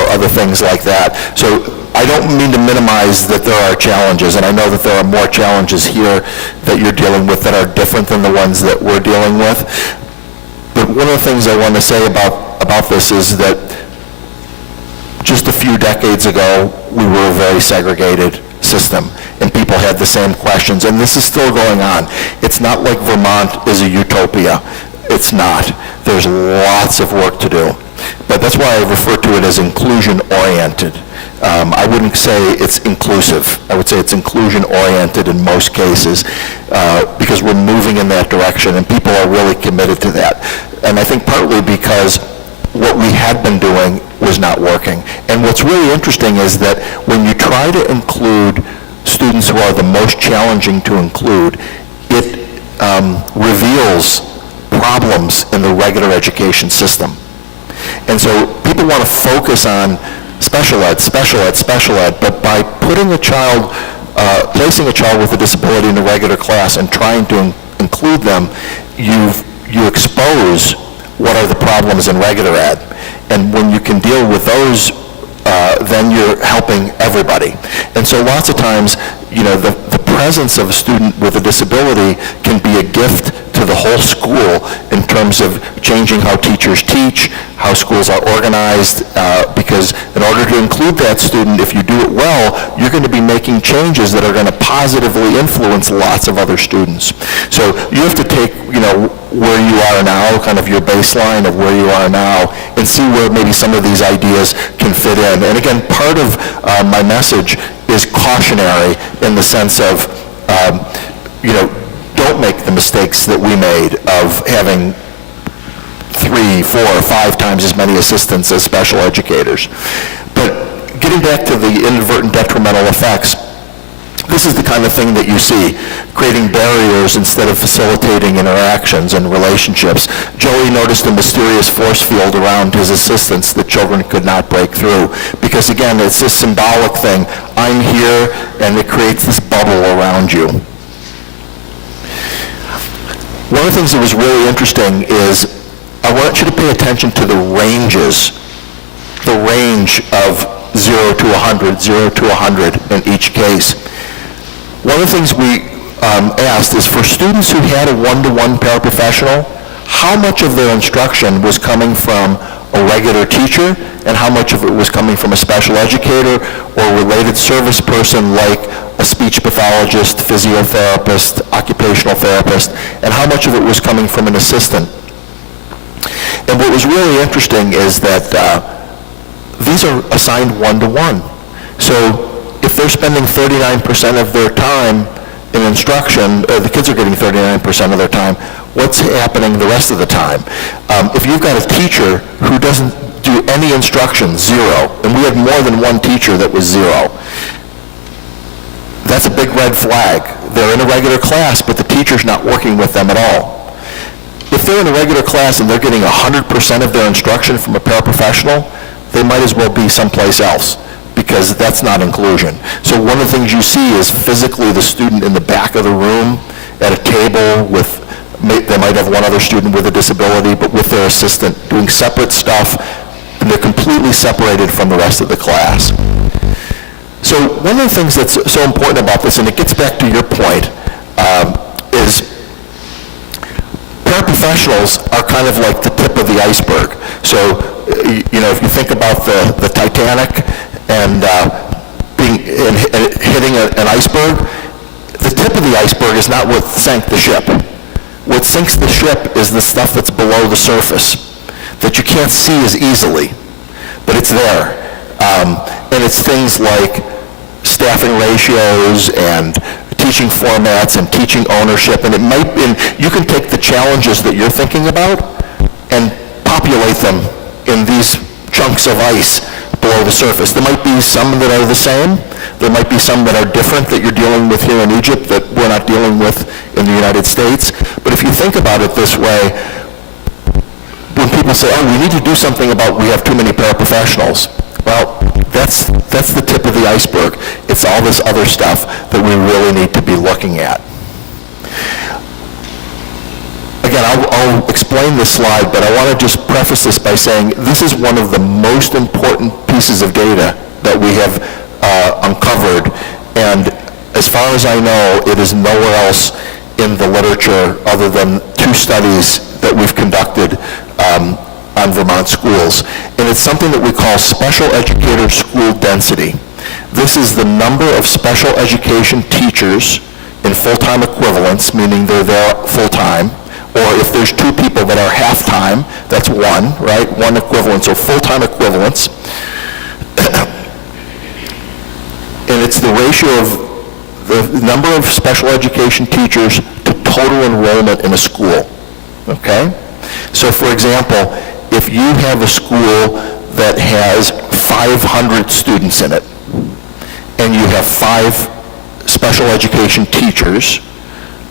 other things like that. So I don't mean to minimize that there are challenges, and I know that there are more challenges here that you're dealing with that are different than the ones that we're dealing with. But one of the things I want to say about this is that just a few decades ago, we were a very segregated system, and people had the same questions, and this is still going on. It's not like Vermont is a utopia. It's not. There's lots of work to do. But that's why I refer to it as inclusion-oriented. I wouldn't say it's inclusive. I would say it's inclusion-oriented in most cases because we're moving in that direction, and people are really committed to that. And I think partly because what we had been doing was not working. And what's really interesting is that when you try to include students who are the most challenging to include, it reveals problems in the regular education system. And so people want to focus on special ed, but by putting a child, placing a child with a disability in a regular class and trying to include them, you expose what are the problems in regular ed. And when you can deal with those, then you're helping everybody. And so lots of times, you know, the presence of a student with a disability can be a gift to the whole school in terms of changing how teachers teach, how schools are organized, because in order to include that student, if you do it well, you're going to be making changes that are going to positively influence lots of other students. So you have to take, you know, where you are now, kind of your baseline of where you are now, and see where maybe some of these ideas can fit in. And again, part of my message is cautionary in the sense of, you know, don't make the mistakes that we made of having 3, 4, or 5 times as many assistants as special educators. But getting back to the inadvertent detrimental effects, this is the kind of thing that you see, creating barriers instead of facilitating interactions and relationships. Joey noticed a mysterious force field around his assistants that children could not break through, because again, it's this symbolic thing. I'm here, and it creates this bubble around you. One of the things that was really interesting is I want you to pay attention to the ranges, the range of 0 to 100, 0 to 100 in each case. One of the things we asked is for students who had a one-to-one paraprofessional, how much of their instruction was coming from a regular teacher and how much of it was coming from a special educator or a related service person like a speech pathologist, physiotherapist, occupational therapist, and how much of it was coming from an assistant. And what was really interesting is that these are assigned one-to-one. So if they're spending 39% of their time in instruction, the kids are getting 39% of their time, what's happening the rest of the time? If you've got a teacher who doesn't do any instruction, 0, and we had more than one teacher that was 0, that's a big red flag. They're in a regular class, but the teacher's not working with them at all. If they're in a regular class and they're getting 100% of their instruction from a paraprofessional, they might as well be someplace else, because that's not inclusion. So one of the things you see is physically the student in the back of the room at a table with, they might have one other student with a disability, but with their assistant doing separate stuff, and they're completely separated from the rest of the class. So one of the things that's so important about this, and it gets back to your point, is paraprofessionals are kind of like the tip of the iceberg. So, you know, if you think about the Titanic and hitting an iceberg, the tip of the iceberg is not what sank the ship. What sinks the ship is the stuff that's below the surface that you can't see as easily, but it's there. And it's things like staffing ratios and teaching formats and teaching ownership, and you can take the challenges that you're thinking about and populate them in these chunks of ice below the surface. There might be some that are the same. There might be some that are different that you're dealing with here in Egypt that we're not dealing with in the United States. But if you think about it this way, when people say, oh, we need to do something about we have too many paraprofessionals, well, that's the tip of the iceberg. It's all this other stuff that we really need to be looking at. Again, I'll explain this slide, but I want to just preface this by saying this is one of the most important pieces of data that we have uncovered, and as far as I know, it is nowhere else in the literature other than 2 studies that we've conducted on Vermont schools, and it's something that we call special educator school density. This is the number of special education teachers in full-time equivalents, meaning they're there full-time, or if there's 2 people that are half-time, that's 1, right? 1 equivalent, so full-time equivalents. And it's the ratio of the number of special education teachers to total enrollment in a school, okay? So for example, if you have a school that has 500 students in it, and you have 5 special education teachers,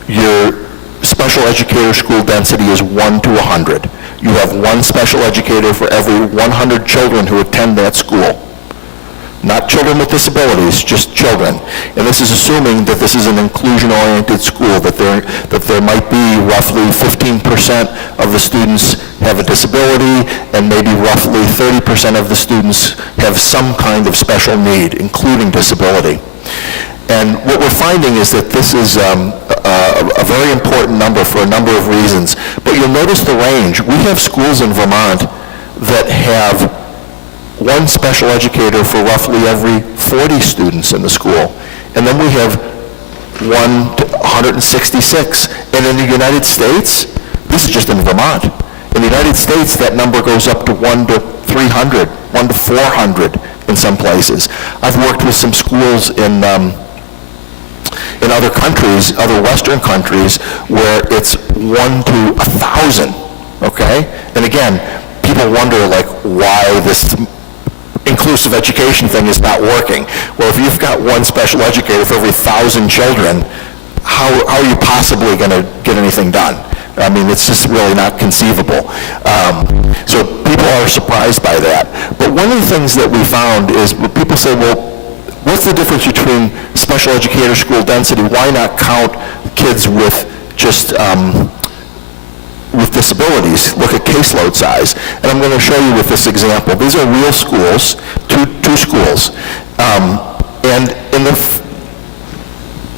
your special educator school density is 1 to 100. You have 1 special educator for every 100 children who attend that school. Not children with disabilities, just children. And this is assuming that this is an inclusion-oriented school, that there might be roughly 15% of the students have a disability, and maybe roughly 30% of the students have some kind of special need, including disability. And what we're finding is that this is a very important number for a number of reasons. But you'll notice the range. We have schools in Vermont that have 1 special educator for roughly every 40 students in the school. And then we have 1 to 166. And in the United States, this is just in Vermont. In the United States, that number goes up to 1 to 300, 1 to 400 in some places. I've worked with some schools in other countries, other Western countries, where it's 1 to 1,000, okay? And again, people wonder, like, why this inclusive education thing is not working. Well, if you've got 1 special educator for every 1,000 children, how are you possibly going to get anything done? I mean, it's just really not conceivable. So people are surprised by that. But one of the things that we found is when people say, well, what's the difference between special educator school density? Why not count kids with just with disabilities? Look at caseload size. And I'm going to show you with this example. These are real schools, two schools. And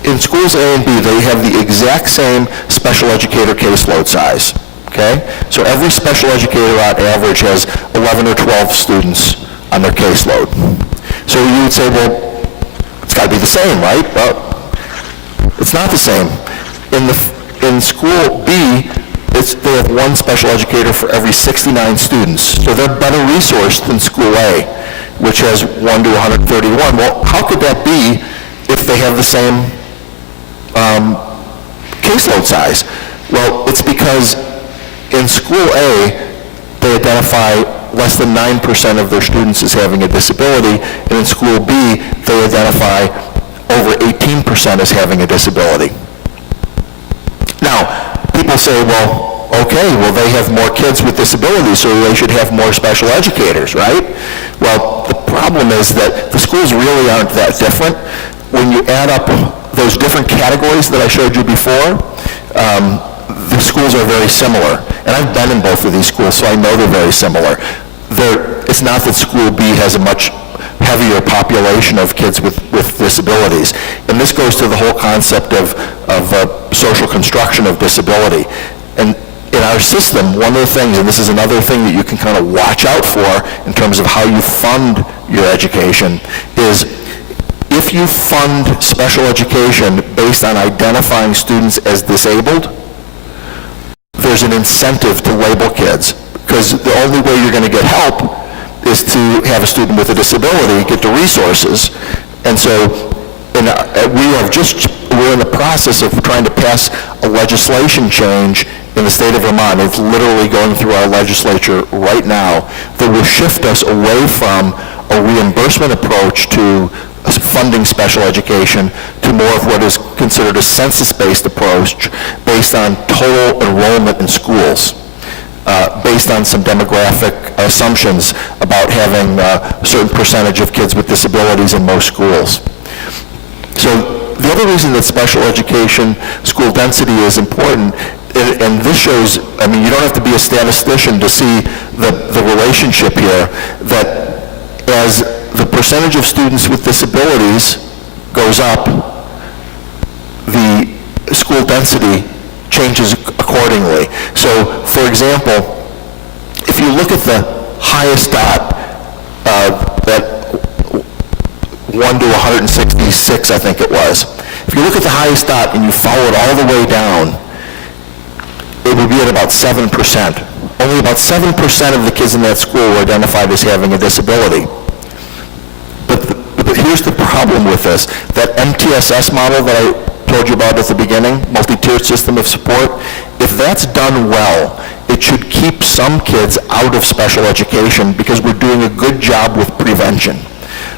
in schools A and B, they have the exact same special educator caseload size. Okay? So every special educator on average has 11 or 12 students on their caseload. So you would say, well, it's got to be the same, right? Well, it's not the same. In school B, they have 1 special educator for every 69 students. So they're better resourced than school A, which has 1 to 131. Well, how could that be if they have the same caseload size? Well, it's because in school A, they identify less than 9% of their students as having a disability, and in school B, they identify over 18% as having a disability. Now, people say, well, okay, well, they have more kids with disabilities, so they should have more special educators, right? Well, the problem is that the schools really aren't that different. When you add up those different categories that I showed you before, the schools are very similar. And I've been in both of these schools, so I know they're very similar. It's not that school B has heavier population of kids with disabilities. And this goes to the whole concept of social construction of disability. And in our system, one of the things, and this is another thing that you can kind of watch out for in terms of how you fund your education, is if you fund special education based on identifying students as disabled, there's an incentive to label kids, because the only way you're going to get help is to have a student with a disability get the resources. And so we're in the process of trying to pass a legislation change in the state of Vermont. It's literally going through our legislature right now that will shift us away from a reimbursement approach to funding special education to more of what is considered a census-based approach based on total enrollment in schools, based on some demographic assumptions about having a certain percentage of kids with disabilities in most schools. So the other reason that special education school density is important, and this shows, I mean, you don't have to be a statistician to see the relationship here, that as the percentage of students with disabilities goes up, the school density changes accordingly. So, for example, if you look at the highest dot, that 1 to 166, I think it was. If you look at the highest dot and you follow it all the way down, it would be at about 7%. Only about 7% of the kids in that school were identified as having a disability. But here's the problem with this. That MTSS model that I told you about at the beginning, multi-tiered system of support, if that's done well, it should keep some kids out of special education because we're doing a good job with prevention.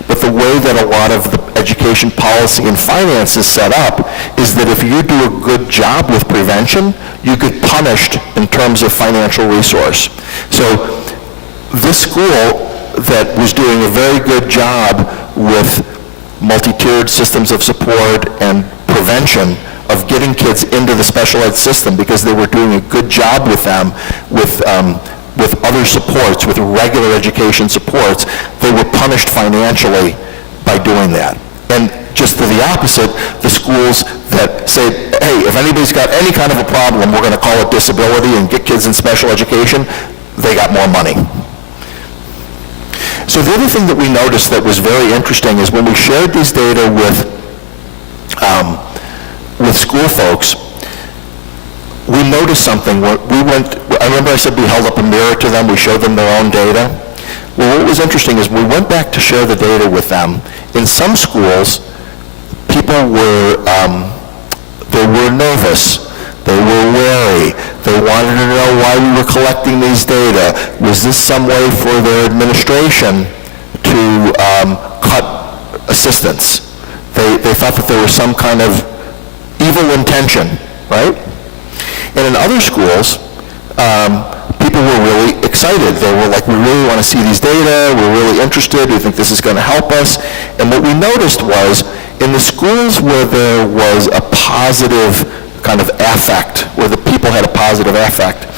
But the way that a lot of the education policy and finance is set up is that if you do a good job with prevention, you get punished in terms of financial resource. So this school that was doing a very good job with multi-tiered systems of support and prevention of getting kids into the special ed system because they were doing a good job with them, with other supports, with regular education supports, they were punished financially by doing that. And just to the opposite, the schools that say, hey, if anybody's got any kind of a problem, we're going to call it disability and get kids in special education, they got more money. So the other thing that we noticed that was very interesting is when we shared these data with school folks, we noticed something. I remember I said we held up a mirror to them, we showed them their own data. Well, what was interesting is we went back to share the data with them. In some schools, people were nervous. They were wary. They wanted to know why we were collecting these data. Was this some way for their administration to cut assistance? They thought that there was some kind of evil intention, right? And in other schools, people were really excited. They were like, we really want to see these data. We're really interested. We think this is going to help us. And what we noticed was in the schools where there was a positive kind of affect, where the people had a positive affect,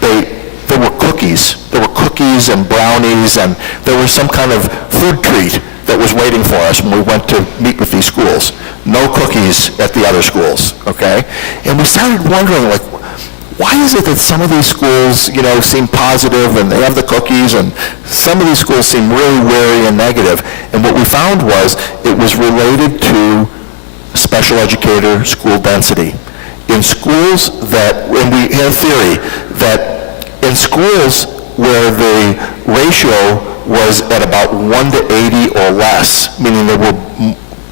there were cookies. There were cookies and brownies, and there was some kind of food treat that was waiting for us when we went to meet with these schools. No cookies at the other schools, okay? And we started wondering, like, why is it that some of these schools, you know, seem positive and they have the cookies, and some of these schools seem really wary and negative? And what we found was it was related to special educator school density. In schools that, and we had a theory that in schools where the ratio was at about 1 to 80 or less, meaning they were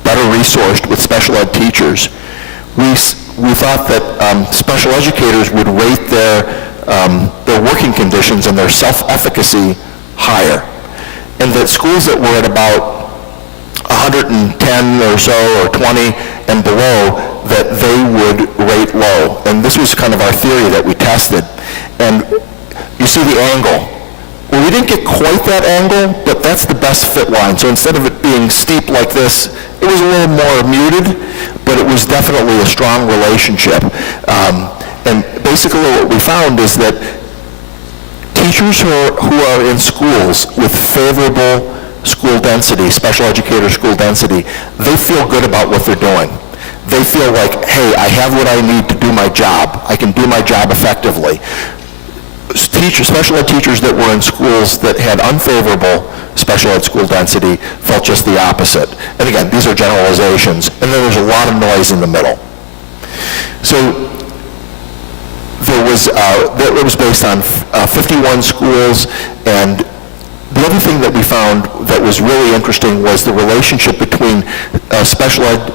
better resourced with special ed teachers, we thought that special educators would rate their working conditions and their self-efficacy higher. And that schools that were at about 110 or so or 20 and below, that they would rate low. And this was kind of our theory that we tested. And you see the angle. Well, we didn't get quite that angle, but that's the best fit line. So instead of it being steep like this, it was a little more muted, but it was definitely a strong relationship. And basically what we found is that teachers who are in schools with favorable school density, special educator school density, they feel good about what they're doing. They feel like, hey, I have what I need to do my job. I can do my job effectively. Special ed teachers that were in schools that had unfavorable special ed school density felt just the opposite. And again, these are generalizations, and then there's a lot of noise in the middle. So it was based on 51 schools, and the other thing that we found that was really interesting was the relationship between special ed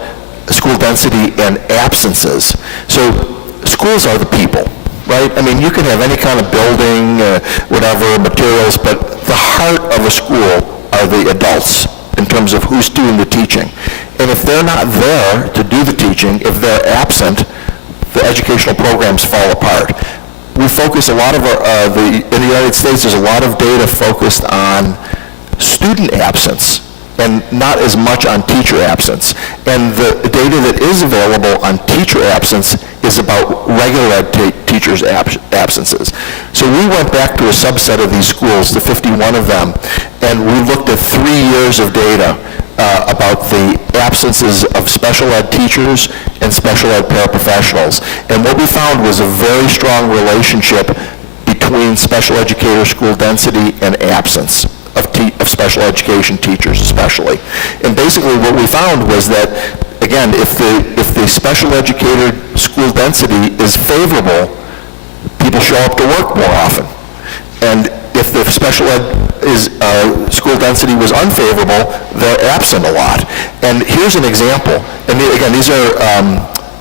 school density and absences. So schools are the people, right? I mean, you can have any kind of building, whatever, materials, but the heart of a school are the adults in terms of who's doing the teaching. And if they're not there to do the teaching, if they're absent, the educational programs fall apart. We focus a lot of in the United States, there's a lot of data focused on student absence and not as much on teacher absence. And the data that is available on teacher absence is about regular ed teachers' absences. So we went back to a subset of these schools, the 51 of them, and we looked at 3 years of data about the absences of special ed teachers and special ed paraprofessionals. And what we found was a very strong relationship between special educator school density and absence of special education teachers especially. And basically what we found was that, again, if the special educator school density is favorable, people show up to work more often. And if the special ed school density was unfavorable, they're absent a lot. And here's an example. And again, these are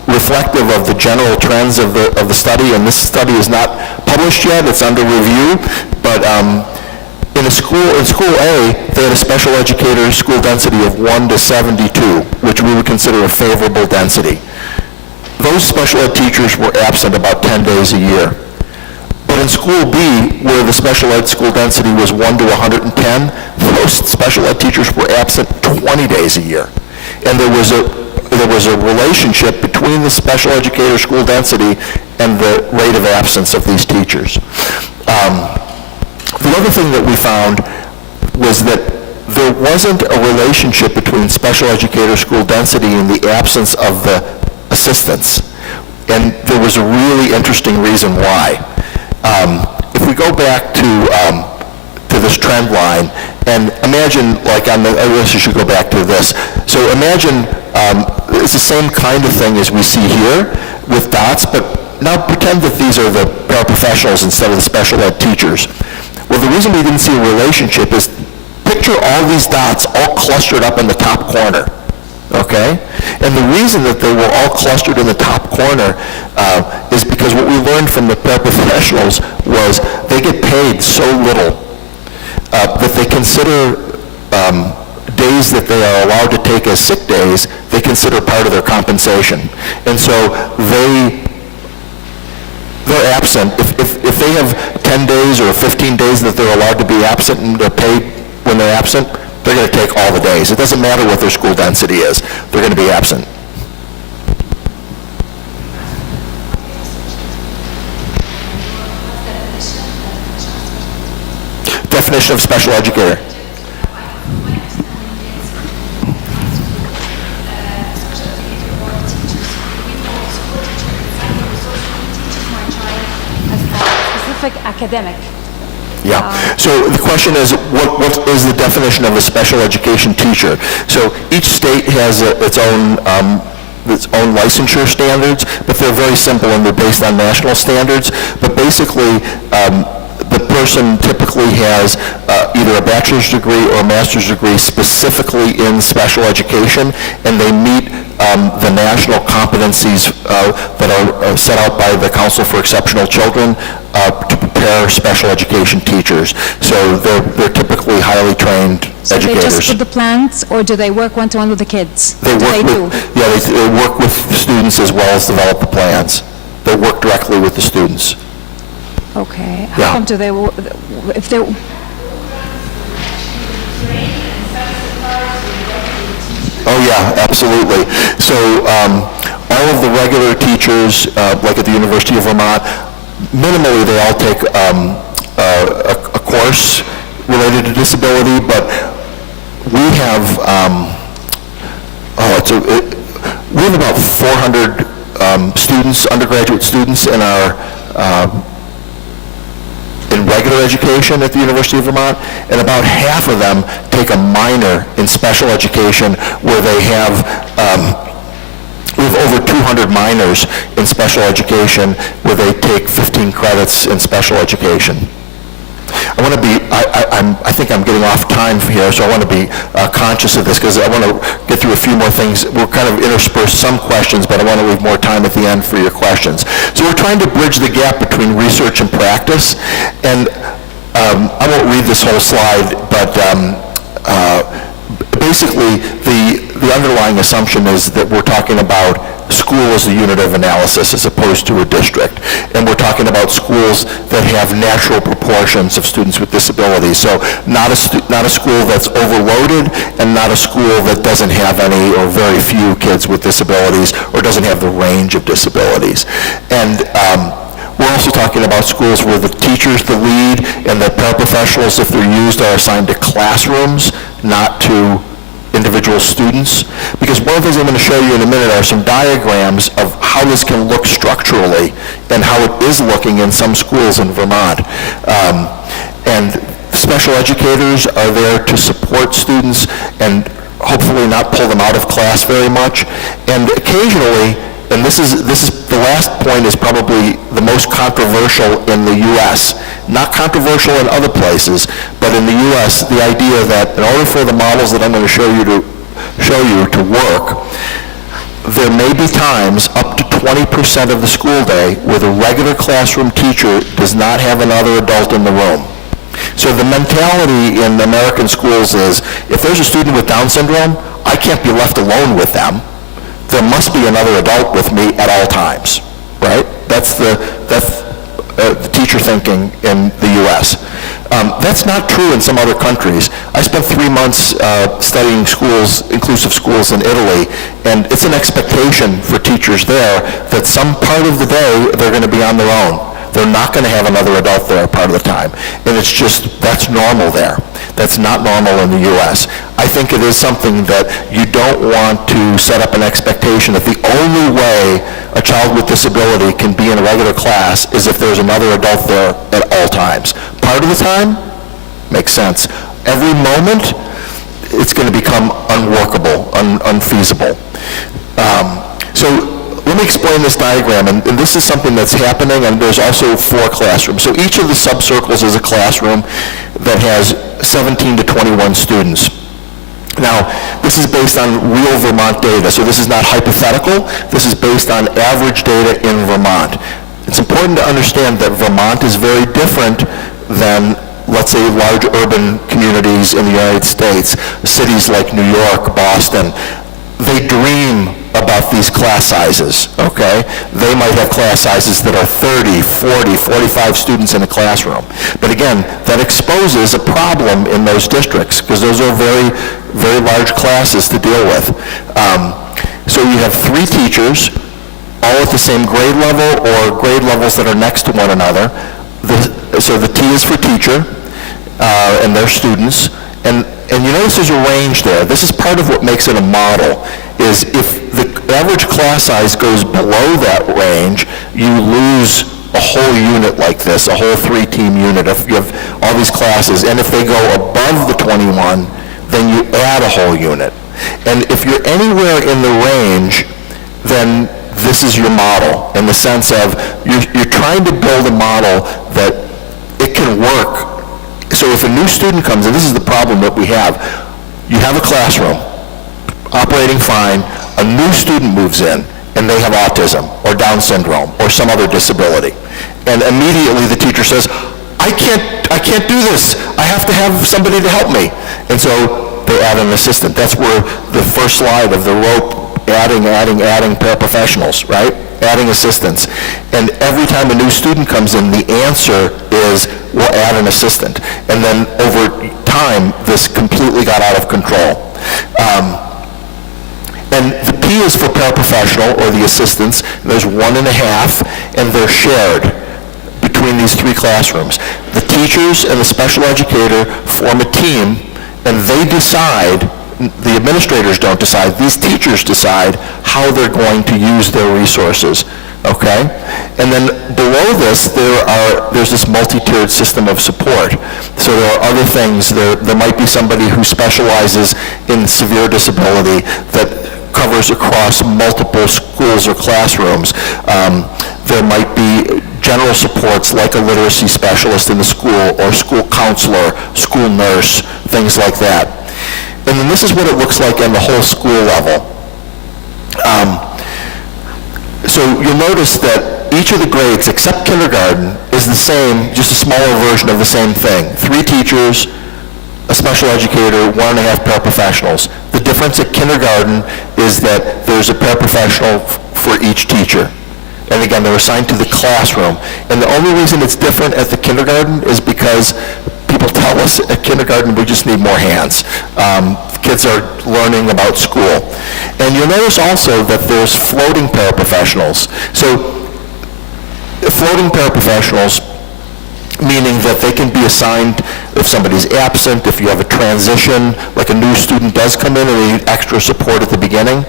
reflective of the general trends of the study, and this study is not published yet, it's under review, but in school A, they had a special educator school density of 1 to 72, which we would consider a favorable density. Those special ed teachers were absent about 10 days a year. But in school B, where the special ed school density was 1 to 110, those special ed teachers were absent 20 days a year. And there was a relationship between the special educator school density and the rate of absence of these teachers. The other thing that we found was that there wasn't a relationship between special educator school density and the absence of the assistants. And there was a really interesting reason why. If we go back to this trend line, and imagine, like I guess you should go back to this. So imagine it's the same kind of thing as we see here with dots, but now pretend that these are the paraprofessionals instead of the special ed teachers. Well, the reason we didn't see a relationship is picture all these dots all clustered up in the top corner, okay? And the reason that they were all clustered in the top corner is because what we learned from the paraprofessionals was they get paid so little that they consider days that they are allowed to take as sick days, they consider part of their compensation. And so they're absent. If they have 10 days or 15 days that they're allowed to be absent and they're paid when they're absent, they're going to take all the days. It doesn't matter what their school density is. They're going to be absent. Definition of special educator. Academic. Yeah. So the question is, what is the definition of a special education teacher? So each state has its own licensure standards, but they're very simple and they're based on national standards. But basically, the person typically has either a bachelor's degree or a master's degree specifically in special education, and they meet the national competencies that are set out by the Council for Exceptional Children to prepare special education teachers. So they're typically highly trained So educators. they just put the plans, or do they work one-to-one with the kids? They work with students as well as develop the plans. They work directly with the students. Okay. Yeah. How come do they, if they, Oh, yeah, absolutely. So all of the regular teachers, like at the University of Vermont, minimally they all take a course related to disability, but we have, we have about 400 students, undergraduate students in our in regular education at the University of Vermont, and about half of them take a minor in special education where they have, we have over 200 minors in special education where they take 15 credits in special education. I want to be, I think I'm getting off time here, so I want to be conscious of this because I want to get through a few more things. We'll kind of intersperse some questions, but I want to leave more time at the end for your questions. So we're trying to bridge the gap between research and practice, and I won't read this whole slide, but basically the underlying assumption is that we're talking about school as a unit of analysis as opposed to a district. And we're talking about schools that have natural proportions of students with disabilities. So not a school that's overloaded and not a school that doesn't have any or very few kids with disabilities or doesn't have the range of disabilities. And we're also talking about schools where the teacher's the lead and the paraprofessionals, if they're used, are assigned to classrooms, not to individual students. Because one of the things I'm going to show you in a minute are some diagrams of how this can look structurally and how it is looking in some schools in Vermont. And special educators are there to support students and hopefully not pull them out of class very much. And occasionally, and this is the last point is probably the most controversial in the U.S. Not controversial in other places, but in the U.S., the idea that in order for the models that I'm going to show you to work, there may be times up to 20% of the school day where the regular classroom teacher does not have another adult in the room. So the mentality in American schools is, if there's a student with Down syndrome, I can't be left alone with them. There must be another adult with me at all times, right? That's the teacher thinking in the U.S. That's not true in some other countries. I spent 3 months studying schools, inclusive schools in Italy, and it's an expectation for teachers there that some part of the day they're going to be on their own. They're not going to have another adult there part of the time. And it's just, that's normal there. That's not normal in the U.S. I think it is something that you don't want to set up an expectation that the only way a child with disability can be in a regular class is if there's another adult there at all times. Part of the time, makes sense. Every moment, it's going to become unworkable, unfeasible. So let me explain this diagram, and this is something that's happening, and there's also 4 classrooms. So each of the subcircles is a classroom that has 17 to 21 students. Now, this is based on real Vermont data, so this is not hypothetical. This is based on average data in Vermont. It's important to understand that Vermont is very different than, let's say, large urban communities in the United States, cities like New York, Boston. They dream about these class sizes, okay? They might have class sizes that are 30, 40, 45 students in a classroom. But again, that exposes a problem in those districts because those are very, very large classes to deal with. So you have 3 teachers, all at the same grade level or grade levels that are next to one another. So the T is for teacher and their students. And you notice there's a range there. This is part of what makes it a model, is if the average class size goes below that range, you lose a whole unit like this, a whole 3-team unit. If you have all these classes, and if they go above the 21, then you add a whole unit. And if you're anywhere in the range, then this is your model, in the sense of you're trying to build a model that it can work. So if a new student comes in, this is the problem that we have. You have a classroom operating fine, a new student moves in, and they have autism or Down syndrome or some other disability. And immediately the teacher says, I can't do this. I have to have somebody to help me. And so they add an assistant. That's where the first slide of the rope, adding paraprofessionals, right? Adding assistants. And every time a new student comes in, the answer is, we'll add an assistant. And then over time, this completely got out of control. And the P is for paraprofessional, or the assistants. There's 1.5, and they're shared between these 3 classrooms. The teachers and the special educator form a team, And they decide, the administrators don't decide, these teachers decide how they're going to use their resources, okay? And then below this, there's this multi-tiered system of support. So there are other things. There might be somebody who specializes in severe disability that covers across multiple schools or classrooms. There might be general supports like a literacy specialist in the school, or school counselor, school nurse, things like that. And then this is what it looks like on the whole school level. So you'll notice that each of the grades, except kindergarten, is the same, just a smaller version of the same thing. 3 teachers, a special educator, 1.5 paraprofessionals. The difference at kindergarten is that there's a paraprofessional for each teacher. And again, they're assigned to the classroom. And the only reason it's different at the kindergarten is because people tell us at kindergarten we just need more hands. Kids are learning about school. And you'll notice also that there's floating paraprofessionals. So floating paraprofessionals, meaning that they can be assigned if somebody's absent, if you have a transition, like a new student does come in and they need extra support at the beginning.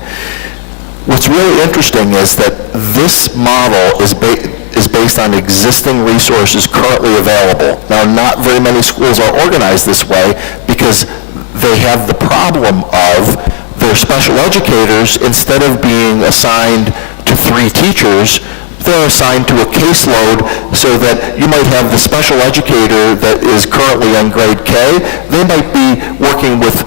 What's really interesting is that this model is based on existing resources currently available. Now, not very many schools are organized this way because they have the problem of their special educators, instead of being assigned to 3 teachers, they're assigned to a caseload, so that you might have the special educator that is currently on grade K, they might be working with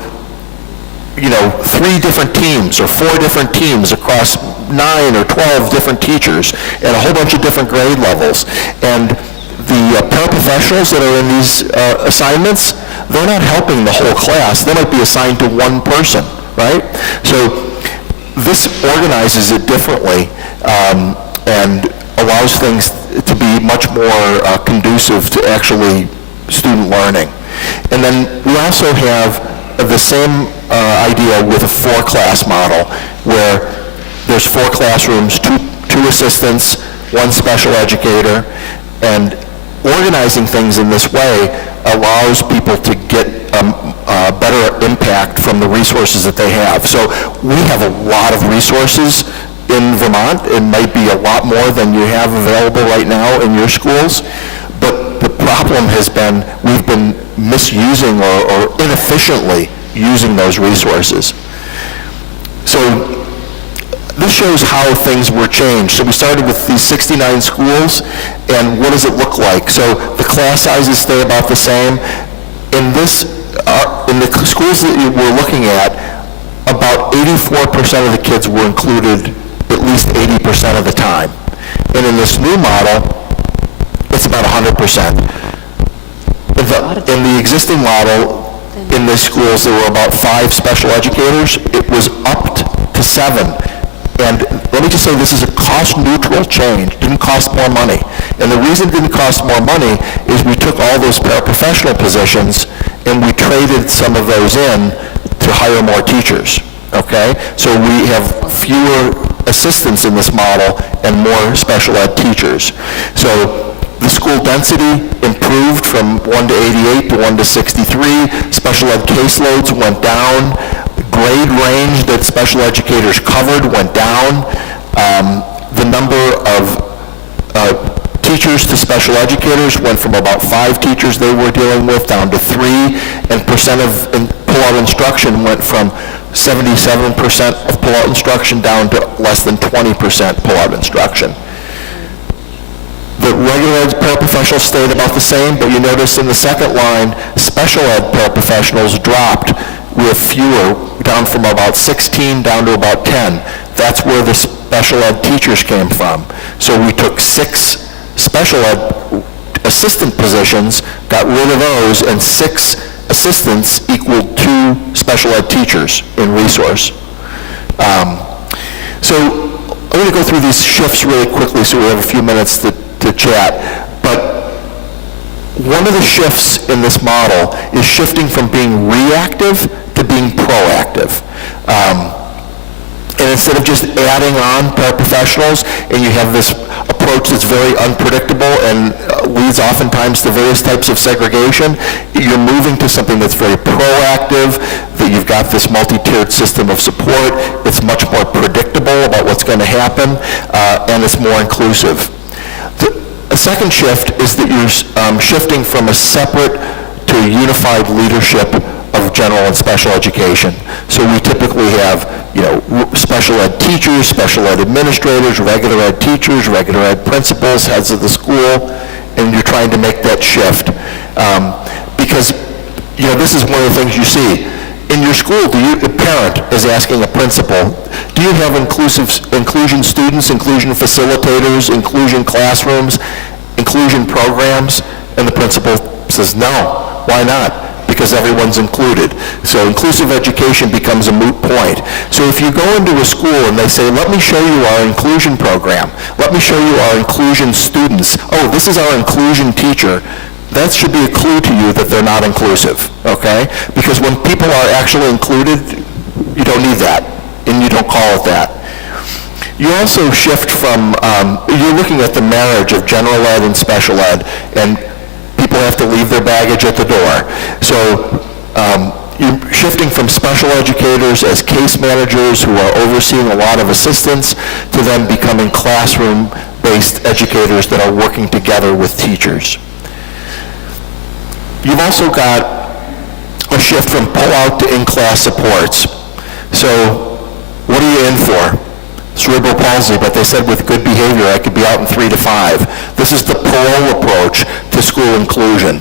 3 different teams or 4 different teams across 9 or 12 different teachers at a whole bunch of different grade levels. And the paraprofessionals that are in these assignments, they're not helping the whole class. They might be assigned to one person, right? So this organizes it differently and allows things to be much more conducive to actually student learning. And then we also have the same idea with a 4-class model, where there's 4 classrooms, two assistants, 1 special educator, and organizing things in this way allows people to get a better impact from the resources that they have. So we have a lot of resources in Vermont. It might be a lot more than you have available right now in your schools, but the problem has been we've been misusing or inefficiently using those resources. So this shows how things were changed. So we started with these 69 schools, and what does it look like? So the class sizes stay about the same. In the schools that we're looking at, about 84% of the kids were included at least 80% of the time. And in this new model, it's about 100%. In the existing model, in the schools, there were about 5 special educators. It was upped to 7. And let me just say, this is a cost-neutral change. It didn't cost more money. And the reason it didn't cost more money is we took all those paraprofessional positions and we traded some of those in to hire more teachers, okay? So we have fewer assistants in this model and more special ed teachers. So the school density improved from 1 to 88 to 1 to 63. Special ed caseloads went down. Grade range that special educators covered went down. The number of teachers to special educators went from about 5 teachers they were dealing with down to 3, and percent of pull-out instruction went from 77% of pull-out instruction down to less than 20% pull-out instruction. The regular ed paraprofessionals stayed about the same, but you notice in the second line, special ed paraprofessionals dropped with fewer, down from about 16 down to about 10. That's where the special ed teachers came from. So we took 6 special ed assistant positions, got rid of those, and 6 assistants equaled 2 special ed teachers in resource. So I'm going to go through these shifts really quickly so we have a few minutes to chat. But one of the shifts in this model is shifting from being reactive to being proactive. And instead of just adding on paraprofessionals, and you have this approach that's very unpredictable and leads oftentimes to various types of segregation, you're moving to something that's very proactive, that you've got this multi-tiered system of support, it's much more predictable about what's going to happen, and it's more inclusive. A second shift is that you're shifting from a separate to a unified leadership of general and special education. So we typically have, special ed teachers, special ed administrators, regular ed teachers, regular ed principals, heads of the school, and you're trying to make that shift. Because, this is one of the things you see. In your school, a parent is asking a principal, do you have inclusion students, inclusion facilitators, inclusion classrooms, inclusion programs? And the principal says, no. Why not? Because everyone's included. So inclusive education becomes a moot point. So if you go into a school and they say, let me show you our inclusion program, let me show you our inclusion students, oh, this is our inclusion teacher, that should be a clue to you that they're not inclusive, okay? Because when people are actually included, you don't need that, and you don't call it that. You also shift from, you're looking at the marriage of general ed and special ed, and people have to leave their baggage at the door. So you're shifting from special educators as case managers who are overseeing a lot of assistance to them becoming classroom-based educators that are working together with teachers. You've also got a shift from pull-out to in-class supports. So what are you in for? Cerebral palsy, but they said with good behavior I could be out in 3 to 5. This is the parole approach to school inclusion.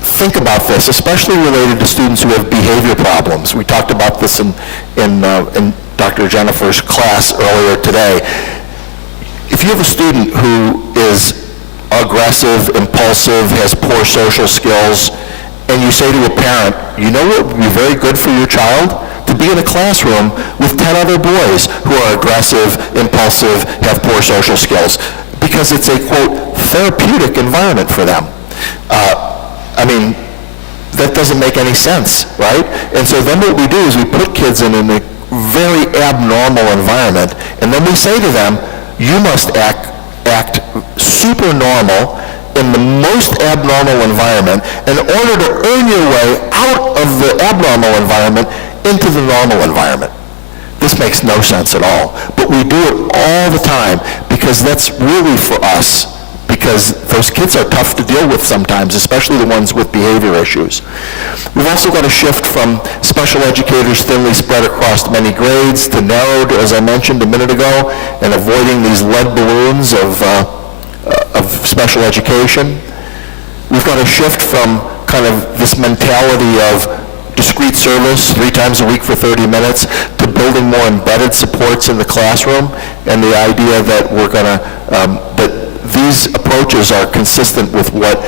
Think about this, especially related to students who have behavior problems. We talked about this in Dr. Jennifer's class earlier today. If you have a student who is aggressive, impulsive, has poor social skills, and you say to a parent, you know what would be very good for your child? To be in a classroom with 10 other boys who are aggressive, impulsive, have poor social skills, because it's a, quote, therapeutic environment for them. That doesn't make any sense, right? And so then what we do is we put kids in a very abnormal environment, and then we say to them, you must act super normal in the most abnormal environment in order to earn your way out of the abnormal environment into the normal environment. This makes no sense at all, but we do it all the time because that's really for us, because those kids are tough to deal with sometimes, especially the ones with behavior issues. We've also got to shift from special educators thinly spread across many grades to narrowed, as I mentioned a minute ago, and avoiding these lead balloons of special education. We've got to shift from kind of this mentality of discrete service 3 times a week for 30 minutes to building more embedded supports in the classroom, and the idea that we're going to, that these approaches are consistent with what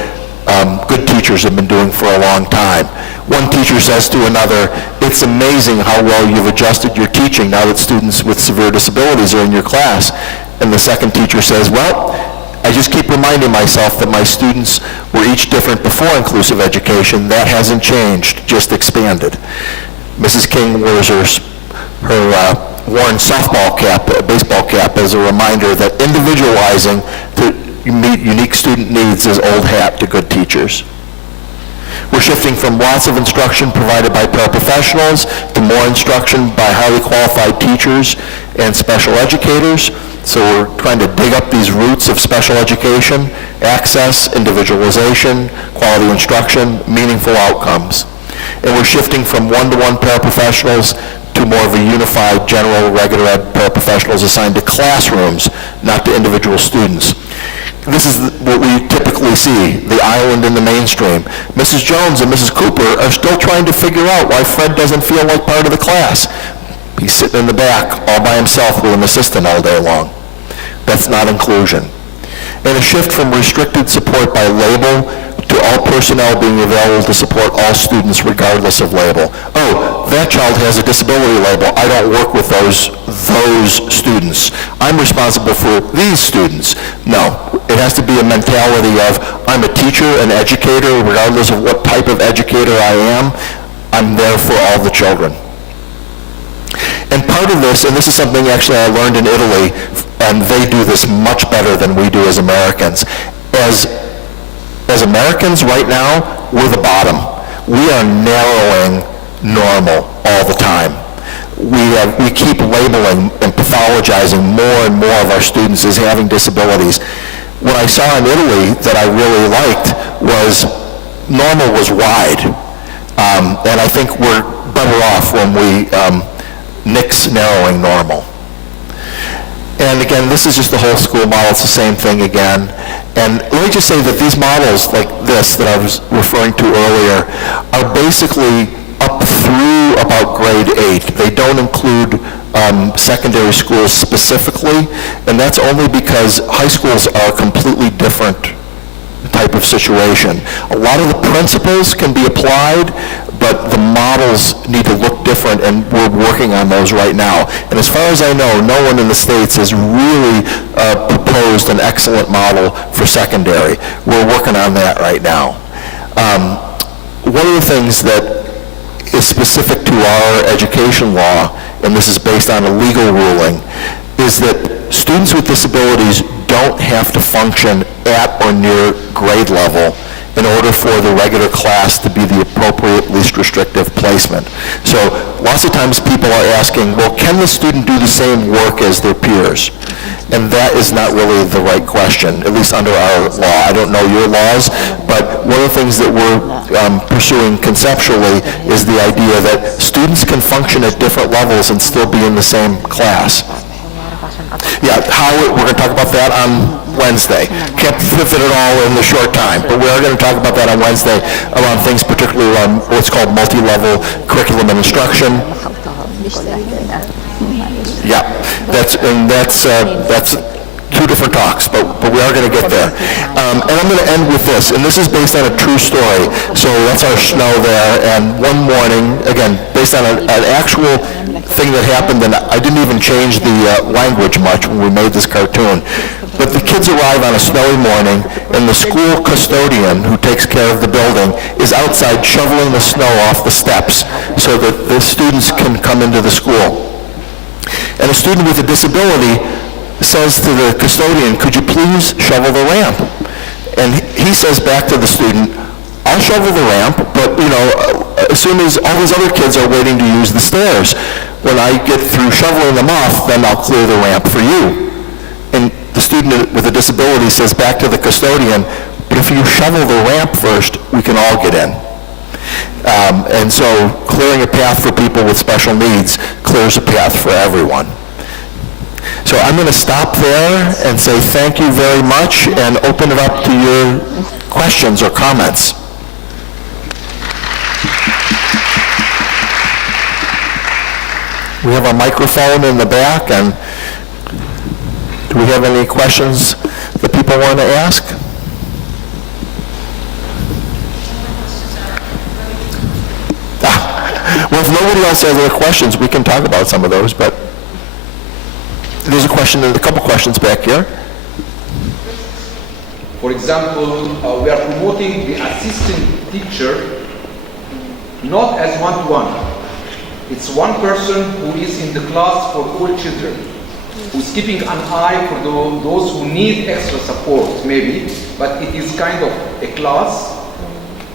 good teachers have been doing for a long time. One teacher says to another, it's amazing how well you've adjusted your teaching now that students with severe disabilities are in your class. And the second teacher says, well, I just keep reminding myself that my students were each different before inclusive education. That hasn't changed, just expanded. Mrs. King wears her worn softball cap, baseball cap, as a reminder that individualizing to meet unique student needs is old hat to good teachers. We're shifting from lots of instruction provided by paraprofessionals to more instruction by highly qualified teachers and special educators. So we're trying to dig up these roots of special education, access, individualization, quality instruction, meaningful outcomes. And we're shifting from one-to-one paraprofessionals to more of a unified general regular ed paraprofessionals assigned to classrooms, not to individual students. This is what we typically see, the island in the mainstream. Mrs. Jones and Mrs. Cooper are still trying to figure out why Fred doesn't feel like part of the class. He's sitting in the back all by himself with an assistant all day long. That's not inclusion. And a shift from restricted support by label to all personnel being available to support all students regardless of label. Oh, that child has a disability label. I don't work with those students. I'm responsible for these students. No, it has to be a mentality of I'm a teacher, an educator, regardless of what type of educator I am, I'm there for all the children. And part of this, and this is something actually I learned in Italy, and they do this much better than we do as Americans. As Americans right now, we're the bottom. We are narrowing normal all the time. We keep labeling and pathologizing more and more of our students as having disabilities. What I saw in Italy that I really liked was normal was wide. And I think we're better off when we nix narrowing normal. And again, this is just the whole school model. It's the same thing again. And let me just say that these models like this that I was referring to earlier are basically up through about grade 8. They don't include secondary schools specifically, and that's only because high schools are a completely different type of situation. A lot of the principles can be applied, but the models need to look different, and we're working on those right now. And as far as I know, no one in the States has really proposed an excellent model for secondary. We're working on that right now. One of the things that is specific to our education law, and this is based on a legal ruling, is that students with disabilities don't have to function at or near grade level in order for the regular class to be the appropriate least restrictive placement. So lots of times people are asking, well, can the student do the same work as their peers? And that is not really the right question, at least under our law. I don't know your laws, but one of the things that we're pursuing conceptually is the idea that students can function at different levels and still be in the same class. Yeah, we're going to talk about that on Wednesday. Can't fit it all in the short time, but we are going to talk about that on Wednesday around things particularly around what's called multi-level curriculum and instruction. Yeah, that's two different talks, but we are going to get there. And I'm going to end with this, and this is based on a true story. So that's our snow there, and one morning, again, based on an actual thing that happened, and I didn't even change the language much when we made this cartoon. But the kids arrive on a snowy morning, and the school custodian who takes care of the building is outside shoveling the snow off the steps so that the students can come into the school. And a student with a disability says to the custodian, could you please shovel the ramp? And he says back to the student, I'll shovel the ramp, but as soon as all these other kids are waiting to use the stairs, when I get through shoveling them off, then I'll clear the ramp for you. And the student with a disability says back to the custodian, but if you shovel the ramp first, we can all get in. And so clearing a path for people with special needs clears a path for everyone. So I'm going to stop there and say thank you very much and open it up to your questions or comments. We have a microphone in the back, and do we have any questions that people want to ask? Well, if nobody else has other questions, we can talk about some of those, but there's a couple questions back here. For example, we are promoting the assistant teacher not as one-to-one. It's one person who is in the class for all children, who's keeping an eye for those who need extra support, maybe, but it is kind of a class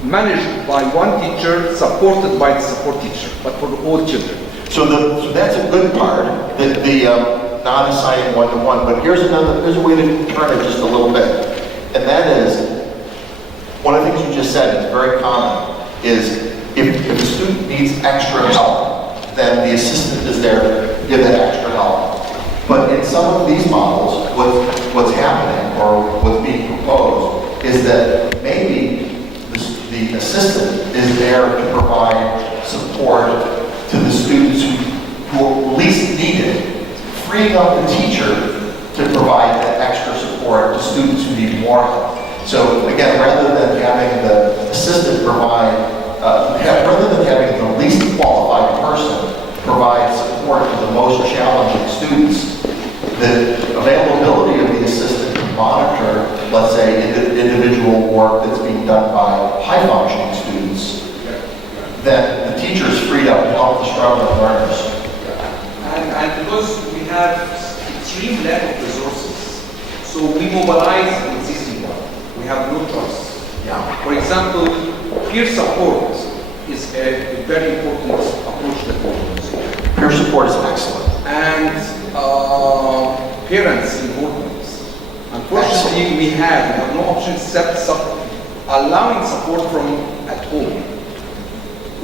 managed by one teacher, supported by the support teacher, but for all children. So that's a good part, the non-assigned one-to-one, but here's a way to turn it just a little bit. And that is, one of the things you just said, it's very common, is if a student needs extra help, then the assistant is there to give that extra help. But in some of these models, what's happening, or what's being proposed, is that maybe the assistant is there to provide support to the students who least need it, freeing up the teacher to provide that extra support to students who need more help. So again, rather than having the assistant provide, rather than having the least qualified person provide support to the most challenging students, the availability of the assistant to monitor, let's say, individual work that's being done by high-functioning students, then the teacher is freed up to help the struggling learners. have extreme lack of resources. So we mobilize the existing one. We have no choice. Yeah. For example, peer support is a very important approach that we use. Peer support is excellent. And parents' involvement. Unfortunately, we have no option except allowing support from at home.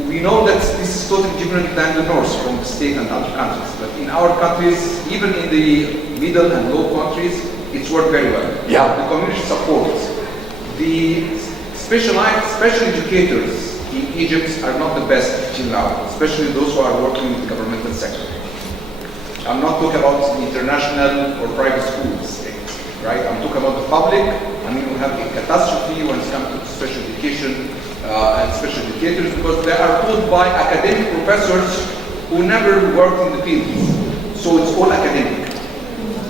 We know that this is totally different than the north from the state and other countries. But in our countries, even in the middle and low countries, it's worked very well. Yeah. The community support. The special educators in Egypt are not the best till now, especially those who are working in the governmental sector. I'm not talking about the international or private schools, right? I'm talking about the public. I mean, we have a catastrophe when it comes to special education and special educators because they are taught by academic professors who never worked in the fields. So it's all academic.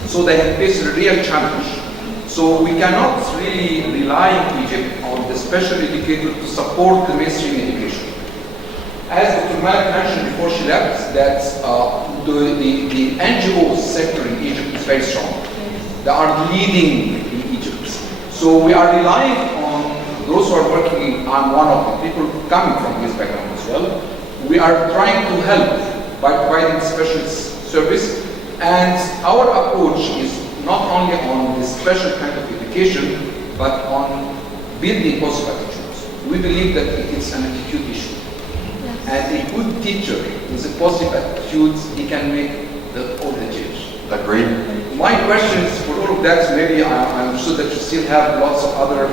So they have faced a real challenge. So we cannot really rely in Egypt on the special educator to support the mainstream education. As Dr. Malik mentioned before she left, that the NGO sector in Egypt is very strong. They are leading in Egypt. So we are relying on those who are working. I'm one of the people coming from this background as well. We are trying to help by providing special service. And our approach is not only on the special kind of education, but on building positive attitudes. We believe that it is an attitude issue. And a good teacher with a positive attitude, he can make all the change. Agreed. My questions for all of that, maybe I'm sure that you still have lots of other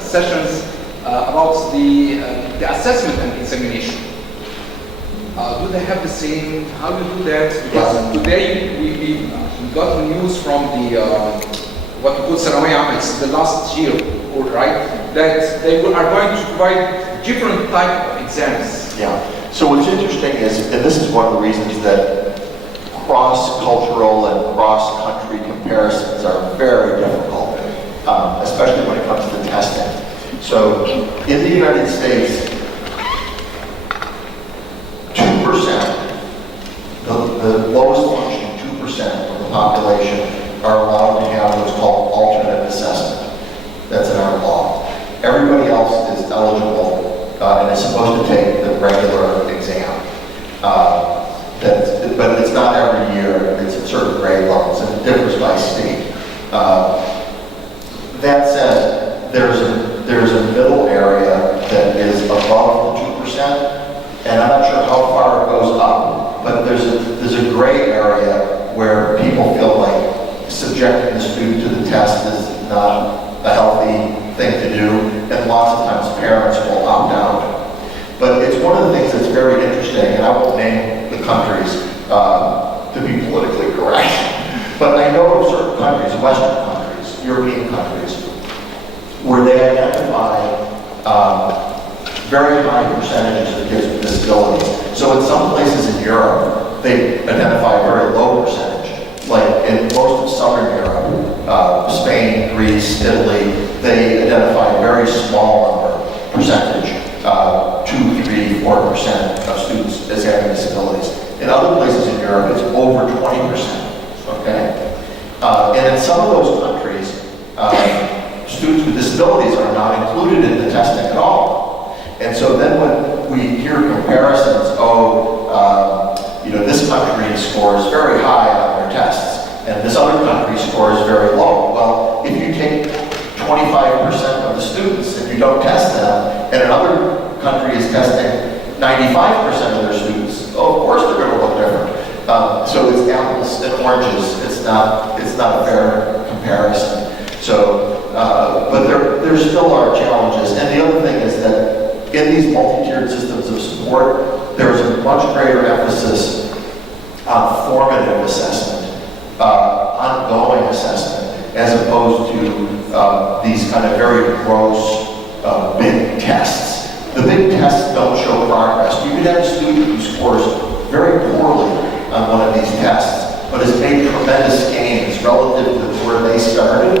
sessions about the assessment and examination. Do they have the same, how do you do that? Because today we got the news from the, what we call Sanawiyya Amma, it's the last year, right? That they are going to provide different type of exams. Yeah. So what's interesting is, and this is one of the reasons that cross-cultural and cross-country comparisons are very difficult, especially when it comes to testing. So in the United States, 2%, the lowest functioning 2% of the population are allowed to have what's called alternate assessment. That's in our law. Everybody else is eligible and is supposed to take the regular exam. But it's not every year, it's at certain grade levels, and it differs by state. That said, there's a middle area that is above the 2%, and I'm not sure how far it goes up, but there's a gray area where people feel like subjecting the student to the test is not a healthy thing to do, and lots of times parents will opt out. But it's one of the things that's very interesting, and I won't name the countries to be politically correct, but I know of certain countries, Western countries, European countries, where they identify very high percentages of kids with disabilities. So in some places in Europe, they identify a very low percentage. Like in most of Southern Europe, Spain, Greece, Italy, they identify a very small percentage, 2, 3, 4% of students as having disabilities. In other places in Europe, it's over 20%, okay? And in some of those countries, students with disabilities are not included in the testing at all. And so then when we hear comparisons, this country scores very high on their tests, and this other country scores very low. Well, if you take 25% of the students and you don't test them, and another country is testing 95% of their students, of course they're going to look different. So it's apples and oranges. It's not a fair comparison. So, but there still are challenges. And the other thing is that in these multi-tiered systems of support, there's a much greater emphasis on formative assessment, ongoing assessment, as opposed to these kind of very gross big tests. The big tests don't show progress. You could have a student who scores very poorly on one of these tests, but has made tremendous gains relative to where they started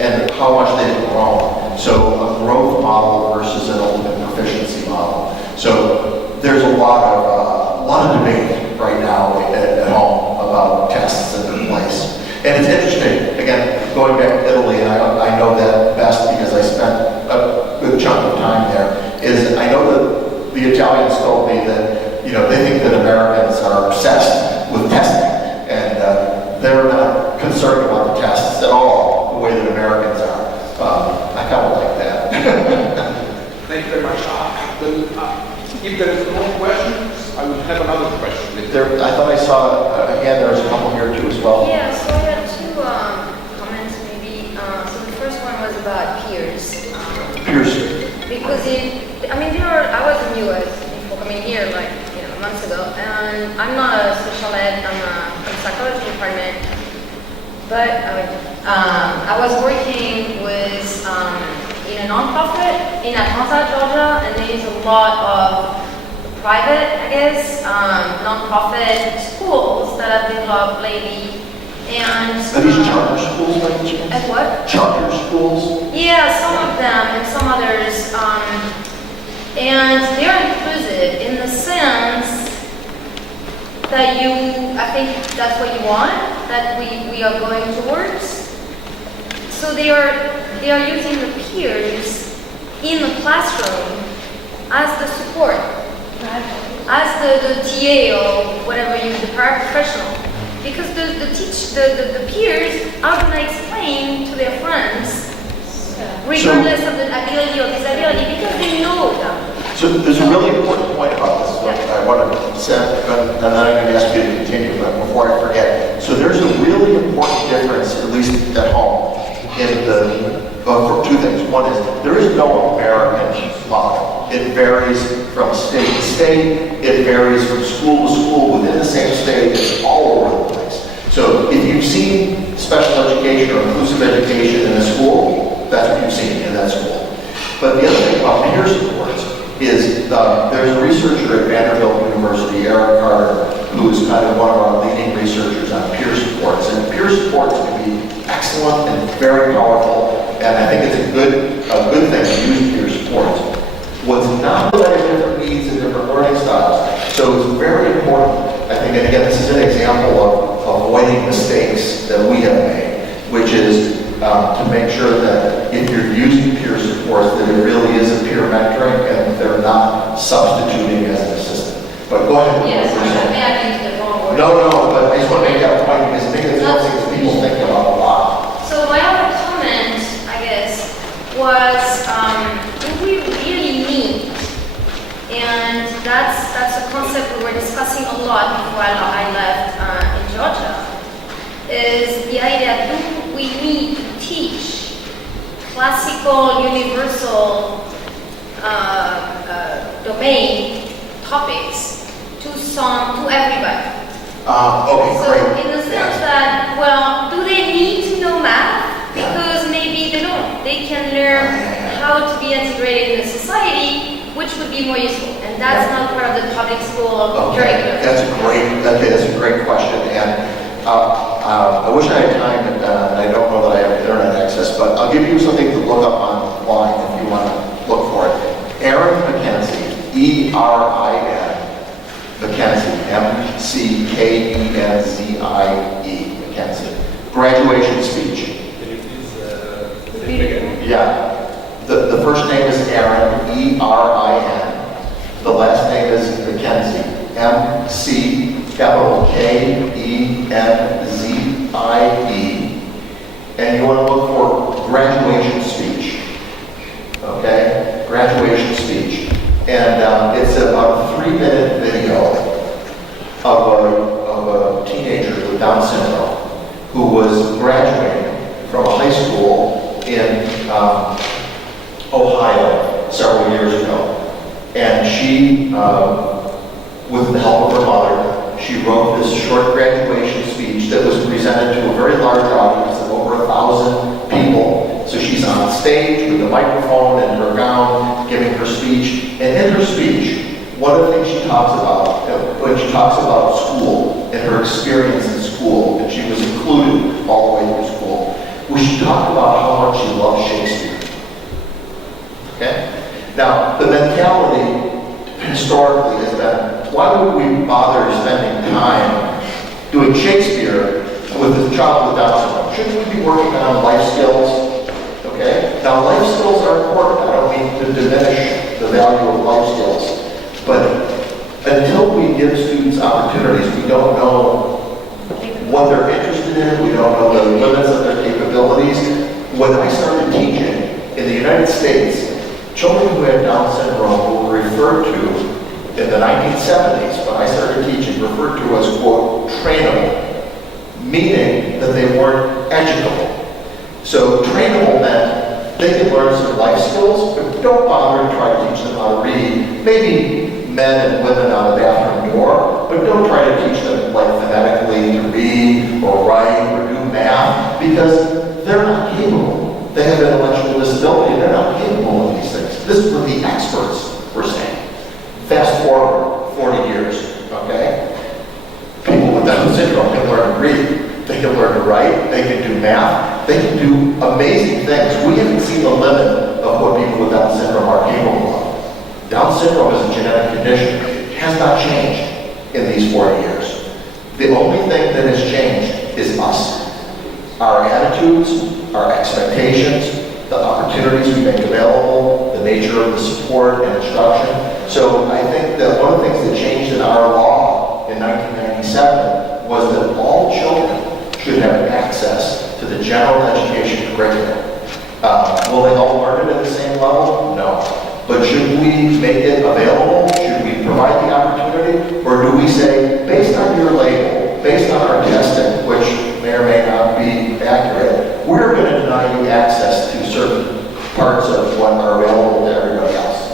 and how much they've grown. So a growth model versus an ultimate proficiency model. So there's a lot of debate right now at home about tests and have another question. There, I thought I saw a hand, there was a couple here too as well. Yeah, so I had two comments maybe. So the first one was about peers. Pierce. Because I was in US before coming here, like, months ago, and I'm not a special ed, I'm a psychology department, but I was working with, in a nonprofit in Atlanta, Georgia, and there is a lot of private, I guess, nonprofit schools that have developed lately. And Are these charter schools by any chance? At what? Charter schools? Yeah, some of them and some others. And they're inclusive in the sense that I think that's what you want, that we are going towards. So they are using the peers in the classroom as the support, as the TA or whatever the paraprofessional. Because the peers are going to explain to their friends regardless of the ability or disability, because they know them. So there's a really important point about this. I want to say, and then I'm going to ask you to continue, but before I forget. So there's a really important difference, at least at home, for two things. One is, there is no American model. It varies from state to state. It varies from school to school within the same state. It's all over the place. So if you've seen special education or inclusive education in a school, that's what you've seen in that school. But the other thing about peer supports is there's a researcher at Vanderbilt University, Eric Carter, who is kind of one of our leading researchers on peer supports. And peer supports can be excellent and very powerful, and I think it's a good thing to use peer supports. What's not that has different needs and different learning styles. So it's very important, I think, and again, this is an example of avoiding mistakes that we have made, which is to make sure that if you're using peer supports, that it really is a peer mentoring and they're not substituting as an assistant. But go ahead. Yes, I may have used the wrong word. No, but I just want to make that point because I think it's one thing that people think about a lot. So my other comment, I guess, was we really need, and that's a concept we were discussing a lot before I left in Georgia, is the idea that we need to teach classical, universal domain topics to everybody. Okay, So great. in the sense that, well, do they need to know math? Because maybe they don't. They can learn how to be integrated in the society, which would be more useful. And that's not part of the public school curriculum. That's a great question. And I wish I had time, and I don't know that I have internet access, but I'll give you something to look up online if you want to look for it. Erin McKenzie, E-R-I-N, McKenzie, M-C-K-E-N-Z-I-E, McKenzie. Graduation speech. Can you please repeat again? Yeah. The first name is Erin, E-R-I-N. The last name is McKenzie, M-C-K-E-N-Z-I-E. And you want to look for graduation speech. Okay? Graduation speech. And it's about a 3-minute video of a teenager with Down syndrome who was graduating from a high school in Ohio several years ago. And she, with the help of her mother, she wrote this short graduation speech that was presented to a very large audience of over 1,000 people. So she's on stage with the microphone and her gown giving her speech. And in her speech, one of the things she talks about, when she talks about school and her experience in school, and she was included all the way through school, was she talked about how much she loved Shakespeare. Okay? Now, the mentality historically has been, why would we bother spending time doing Shakespeare with a child with Down syndrome? Shouldn't we be working on life skills? Okay? Now, life skills are important. I don't mean to diminish the value of life skills. But until we give students opportunities, we don't know what they're interested in. We don't know the limits of their capabilities. When I started teaching in the United States, children who had Down syndrome were referred to in the 1970s, when I started teaching, referred to as, quote, trainable, meaning that they weren't educable. So trainable meant they could learn some life skills, but don't bother to try to teach them how to read. Maybe men and women on the bathroom door, but don't try to teach them like phonetically to read or write or do math, because they're not capable. They have intellectual disability, they're not capable of these things. This is what the experts were saying. Fast forward 40 years, okay? People with Down syndrome can learn to read, they can learn to write, they can do math, they can do amazing things. We haven't seen the limit of what people with Down syndrome are capable of. Down syndrome is a genetic condition. It has not changed in these 40 years. The only thing that has changed is us. Our attitudes, our expectations, the opportunities we make available, the nature of the support and instruction. So I think that one of the things that changed in our law in 1997 was that all children should have access to the general education curriculum. Will they all learn it at the same level? No. But should we make it available? Should we provide the opportunity? Or do we say, based on your label, based on our testing, which may or may not be accurate, we're going to deny you access to certain parts of what are available to everybody else?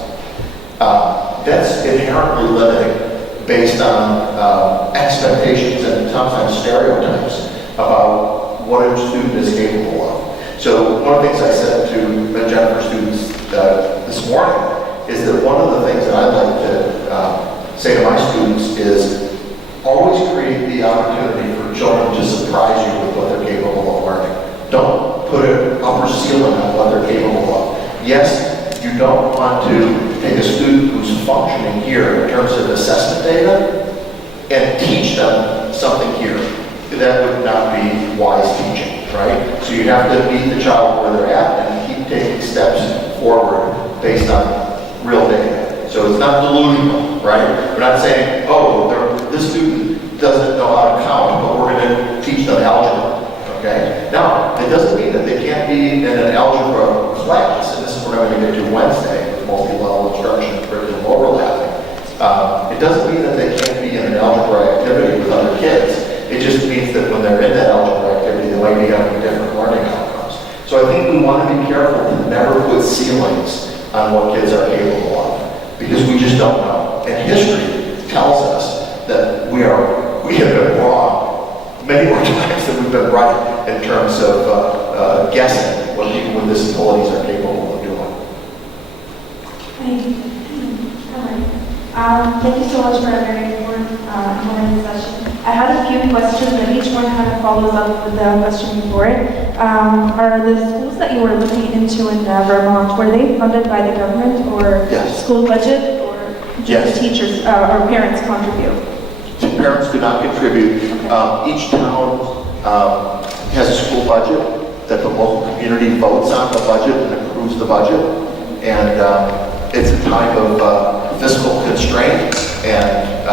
That's inherently limiting based on expectations and sometimes stereotypes about what a student is capable of. So one of the things I said to Jennifer students this morning is that one of the things that I'd like to say to my students is always create the opportunity for children to surprise you with what they're capable of learning. Don't put an upper ceiling on what they're capable of. Yes, you don't want to take a student who's functioning here in terms of assessment data and teach them something here. That would not be wise teaching, right? So you have to meet the child where they're at and keep taking steps forward based on real data. So it's not delusional, right? We're not saying, oh, this student doesn't know how to count, but we're going to teach them algebra, okay? Now, it doesn't mean that they can't be in an algebra class, and this is what I'm going to get to Wednesday with multi-level instruction and curriculum overlapping. It doesn't mean that they can't be in an algebra activity with other kids. It just means that when they're in that algebra activity, they might be having different learning outcomes. So I think we want to be careful to never put ceilings on what kids are capable of, because we just don't know. And history tells us that we have been wrong many more times than we've been right in terms of guessing what people with disabilities are capable of doing. Thank you so much for a very informative session. I had a few questions, and each one kind of follows up with the question before it. Are the schools that you were looking into in Vermont, were they funded by the government or school budget, or just teachers or parents contribute? Parents do not contribute. Each town has a school budget that the local community votes on the budget and approves the budget. And it's a time of fiscal constraint, and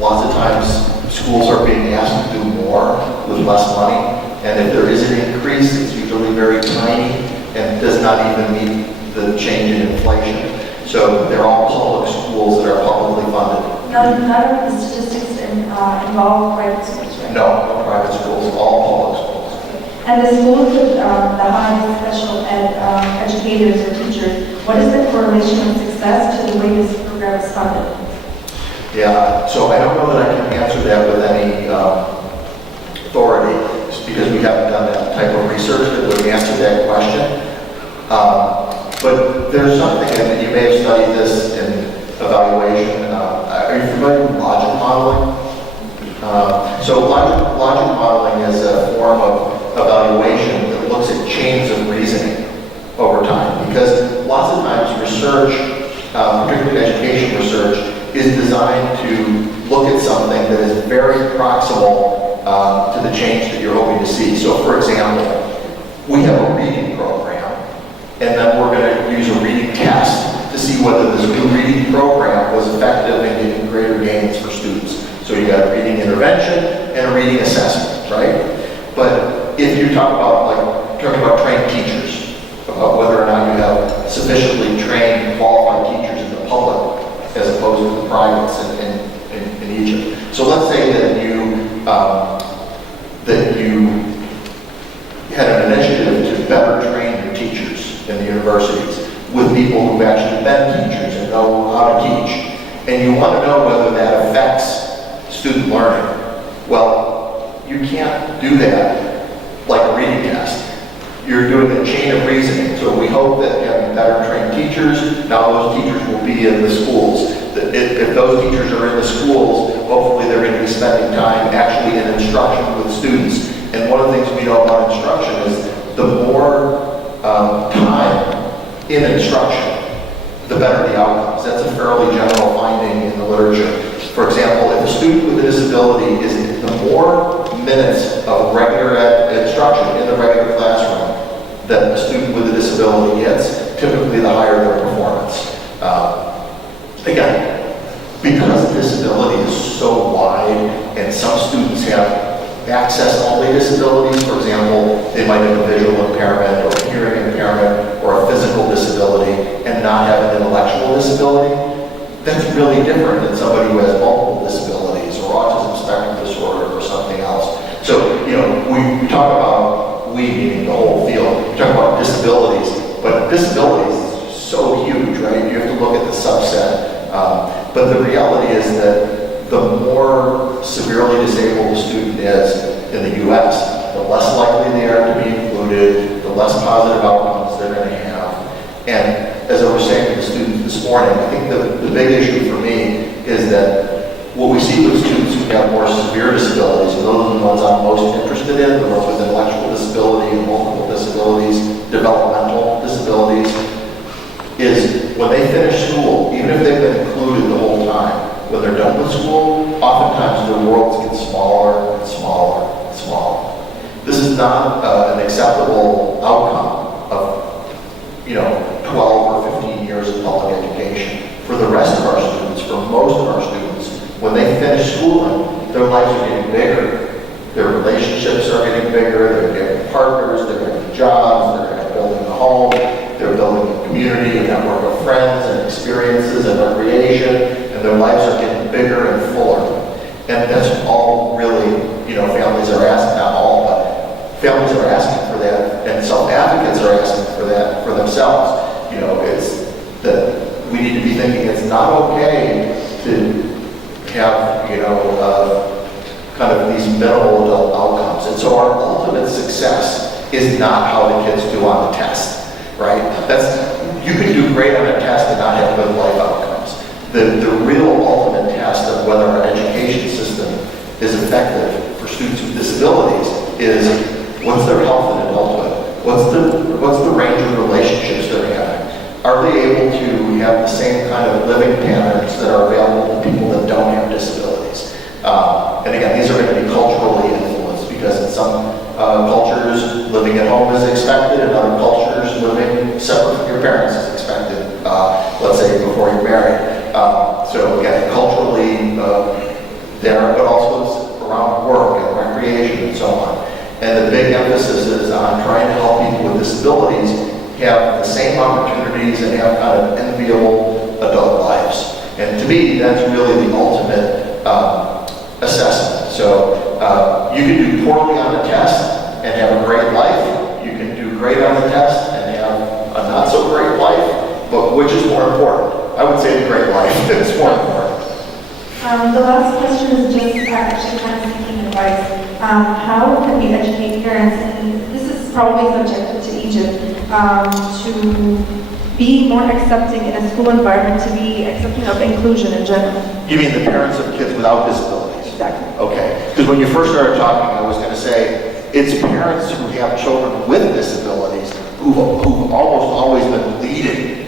lots of times schools are being asked to do more with less money. And if there is an increase, it's usually very tiny and does not even meet the change in inflation. So they're all public schools that are publicly funded. None of the statistics involve private schools, right? No private schools, all public schools. And the schools with the high special ed educators or teachers, what is the correlation of success to the way this program is funded? Yeah, so I don't know that I can answer that with any authority, just because we haven't done that type of research that would answer that question. But there's something, and you may have studied this in evaluation. Are you familiar with logic modeling? So logic modeling is a form of evaluation that looks at chains of reasoning over time. Because lots of times research, particularly education research, is designed to look at something that is very proximal to the change that you're hoping to see. So for example, we have a reading program, and then we're going to use a reading test to see whether this new reading program was effective in getting greater gains for students. So you got a reading intervention and a reading assessment, right? But if you talk about trained teachers, about whether or not you have sufficiently trained, qualified teachers in the public, as opposed to So let's say that you had an initiative to better train your teachers in the universities with people who've actually been teachers and know how to teach. And you want to know whether that affects student learning. Well, you can't do that like a reading test. You're doing a chain of reasoning. So we hope that having better trained teachers, now those teachers will be in the schools. That if those teachers are in the schools, hopefully they're going to be spending time actually in instruction with students. And one of the things we know about instruction is the more time in instruction, the better the outcomes. That's a fairly general finding in the literature. For example, if a student with a disability is the more minutes of regular instruction in the regular classroom that a student with a disability gets, typically the higher their performance. Again, because disability is so wide and some students have access-only disabilities, for example, they might have a visual impairment or a hearing impairment or a physical disability and not have an intellectual disability, that's really different than somebody who has multiple disabilities or autism spectrum disorder or something else. So, you know, we talk about, we meaning the whole field, we talk about disabilities, but disabilities is so huge, right? You have to look at the subset. But the reality is that the more severely disabled a student is in the U.S., the less likely they are to be included, the less positive outcomes they're going to have. And as I was saying to the students this morning, I think the big issue for me is that what we see with students who have more severe disabilities, and those are the ones I'm most interested in, the ones with intellectual disability and multiple disabilities, developmental disabilities, is when they finish school, even if they've been included the whole time, when they're done with school, oftentimes their worlds get smaller and smaller and smaller. This is not an acceptable outcome of, 12 or 15 years of public education. For the rest of our students, for most of our students, when they finish schooling, their lives are getting bigger. Their relationships are getting bigger, they're getting partners, they're getting jobs, they're building a home, they're building a community, a network of friends and experiences and recreation, and their lives are getting bigger and fuller. And that's all really, families are asking, not all, but families are asking for that, and self-advocates are asking for that for themselves. It's that we need to be thinking it's not okay to have, kind of these minimal adult outcomes. And so our ultimate success is not how the kids do on the test, right? You can do great on a test and not have good life outcomes. The real ultimate test of whether our education system is effective for students with disabilities is what's their health in adulthood? What's the range of relationships they're having? Are they able to have the same kind of living patterns that are available to people that don't have disabilities? And again, these are going to be culturally influenced because in some cultures, living at home is expected, in other cultures, living separate from your parents is expected, let's say before you're married. So again, culturally there, but also around work and recreation and so on. And the big emphasis is on trying to help people with disabilities have the same opportunities and have kind of enviable adult lives. And to me, that's really the ultimate assessment. So you can do poorly on a test and have a great life. You can do great on the test and have a not so great life. But which is more important? I would say the great life is more important. The last question is just actually kind of seeking advice. How can we educate parents, and this is probably subjective to Egypt, to be more accepting in a school environment, to be accepting of inclusion in general? You mean the parents of kids without disabilities? Exactly. Okay. Because when you first started talking, I was going to say, it's parents who have children with disabilities who've almost always been leading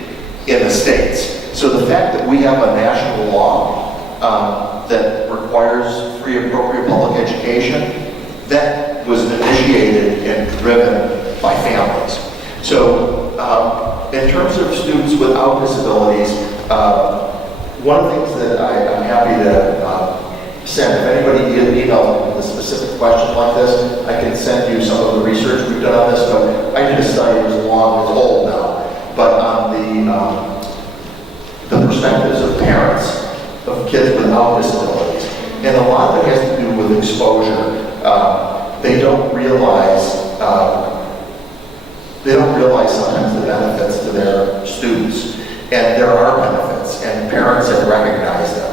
in the states. So the fact that we have a national law that requires free appropriate public education, that was initiated and driven by families. So in terms of students without disabilities, one of the things that I'm happy to send, if anybody emails me with a specific question like this, I can send you some of the research we've done on this, but I did a study, it was long, it's old now, but on the perspectives of parents of kids without disabilities. And a lot of it has to do with exposure. They don't realize sometimes the benefits to their students. And there are benefits, and parents have recognized them.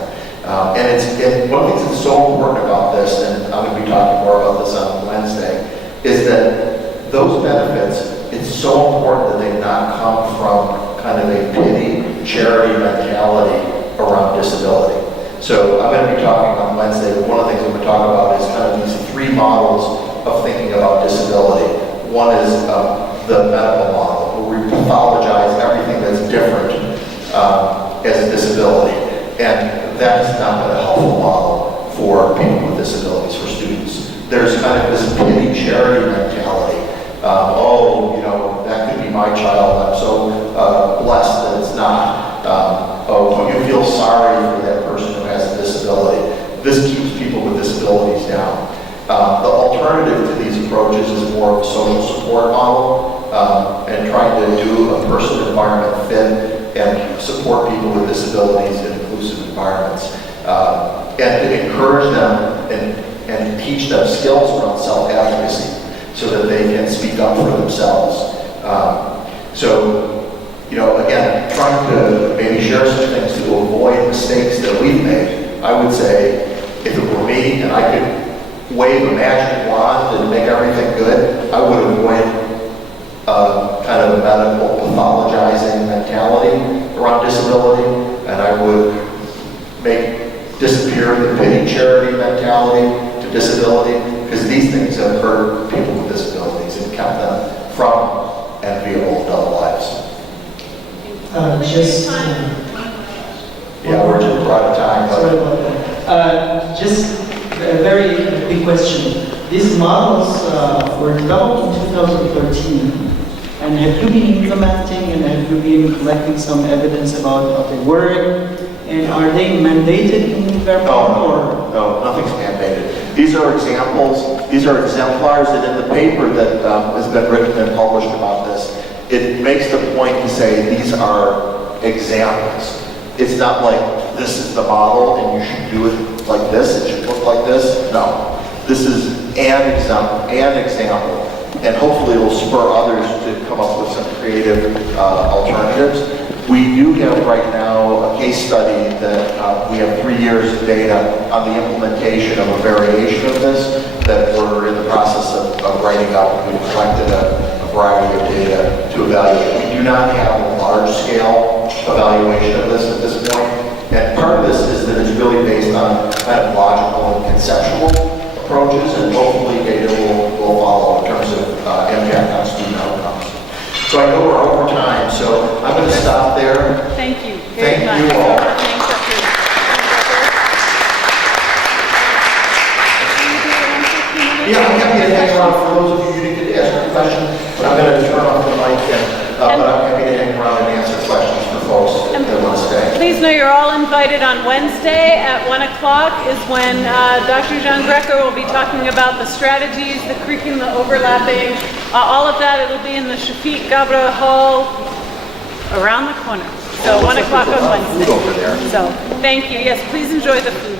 And one of the things that's so important about this, and I'm going to be talking more about this on Wednesday, is that those benefits, it's so important that they not come from kind of a pity, charity mentality around disability. So I'm going to be talking on Wednesday, but one of the things I'm going to talk about is kind of these three models of thinking about disability. One is the medical model, where we pathologize everything that's different as a disability. And that is not a helpful model for people with disabilities, for students. There's kind of this pity charity mentality. That could be my child. I'm so blessed that it's not. Don't you feel sorry for that person who has a disability? This keeps people with disabilities down. The alternative to these approaches is more of a social support model and trying to do a person-environment fit and support people with disabilities in inclusive environments. And to encourage them and teach them skills around self-advocacy so that they can speak up for themselves. Again, trying to maybe share some things to avoid mistakes that we've made. I would say, if it were me and I could wave a magic wand and make everything good, I would avoid kind of a medical pathologizing mentality around disability, and I would disappear the pity charity mentality to disability, because these things have hurt people with disabilities and kept them from enviable adult lives. We're just out of time. Sorry about that. Just a very big question. These models were developed in 2013, and have you been implementing and have you been collecting some evidence about how they work? And are they mandated in Vermont? No, nothing's mandated. These are examples, these are exemplars, and in the paper that has been written and published about this, it makes the point to say these are examples. It's not like this is the model and you should do it like this, it should look like this. No, this is an example, and hopefully it will spur others to come up with some creative alternatives. We do have right now a case study that we have 3 years of data on the implementation of a variation of this that we're in the process of writing up. We've collected a variety of data to evaluate. We do not have a large-scale evaluation of this at this point, and part of this is that it's really based on kind of logical and conceptual approaches, and hopefully data will follow in terms of impact on student outcomes. So I know we're over time, so I'm going to stop there. Thank you Thank very much. you all. Yeah, I'm happy to hang around for those of you who didn't ask a question. I'm going to turn off the mic, but I'm happy to hang around and answer questions for folks that want to stay. Please know you're all invited on Wednesday at 1 o'clock is when Dr. Giangreco will be talking about the strategies, the creaking, the overlapping, all of that. It'll be in the Shafiq Gabra Hall around the corner. So 1 o'clock on Wednesday. Food over there. So thank you. Yes, please enjoy the food.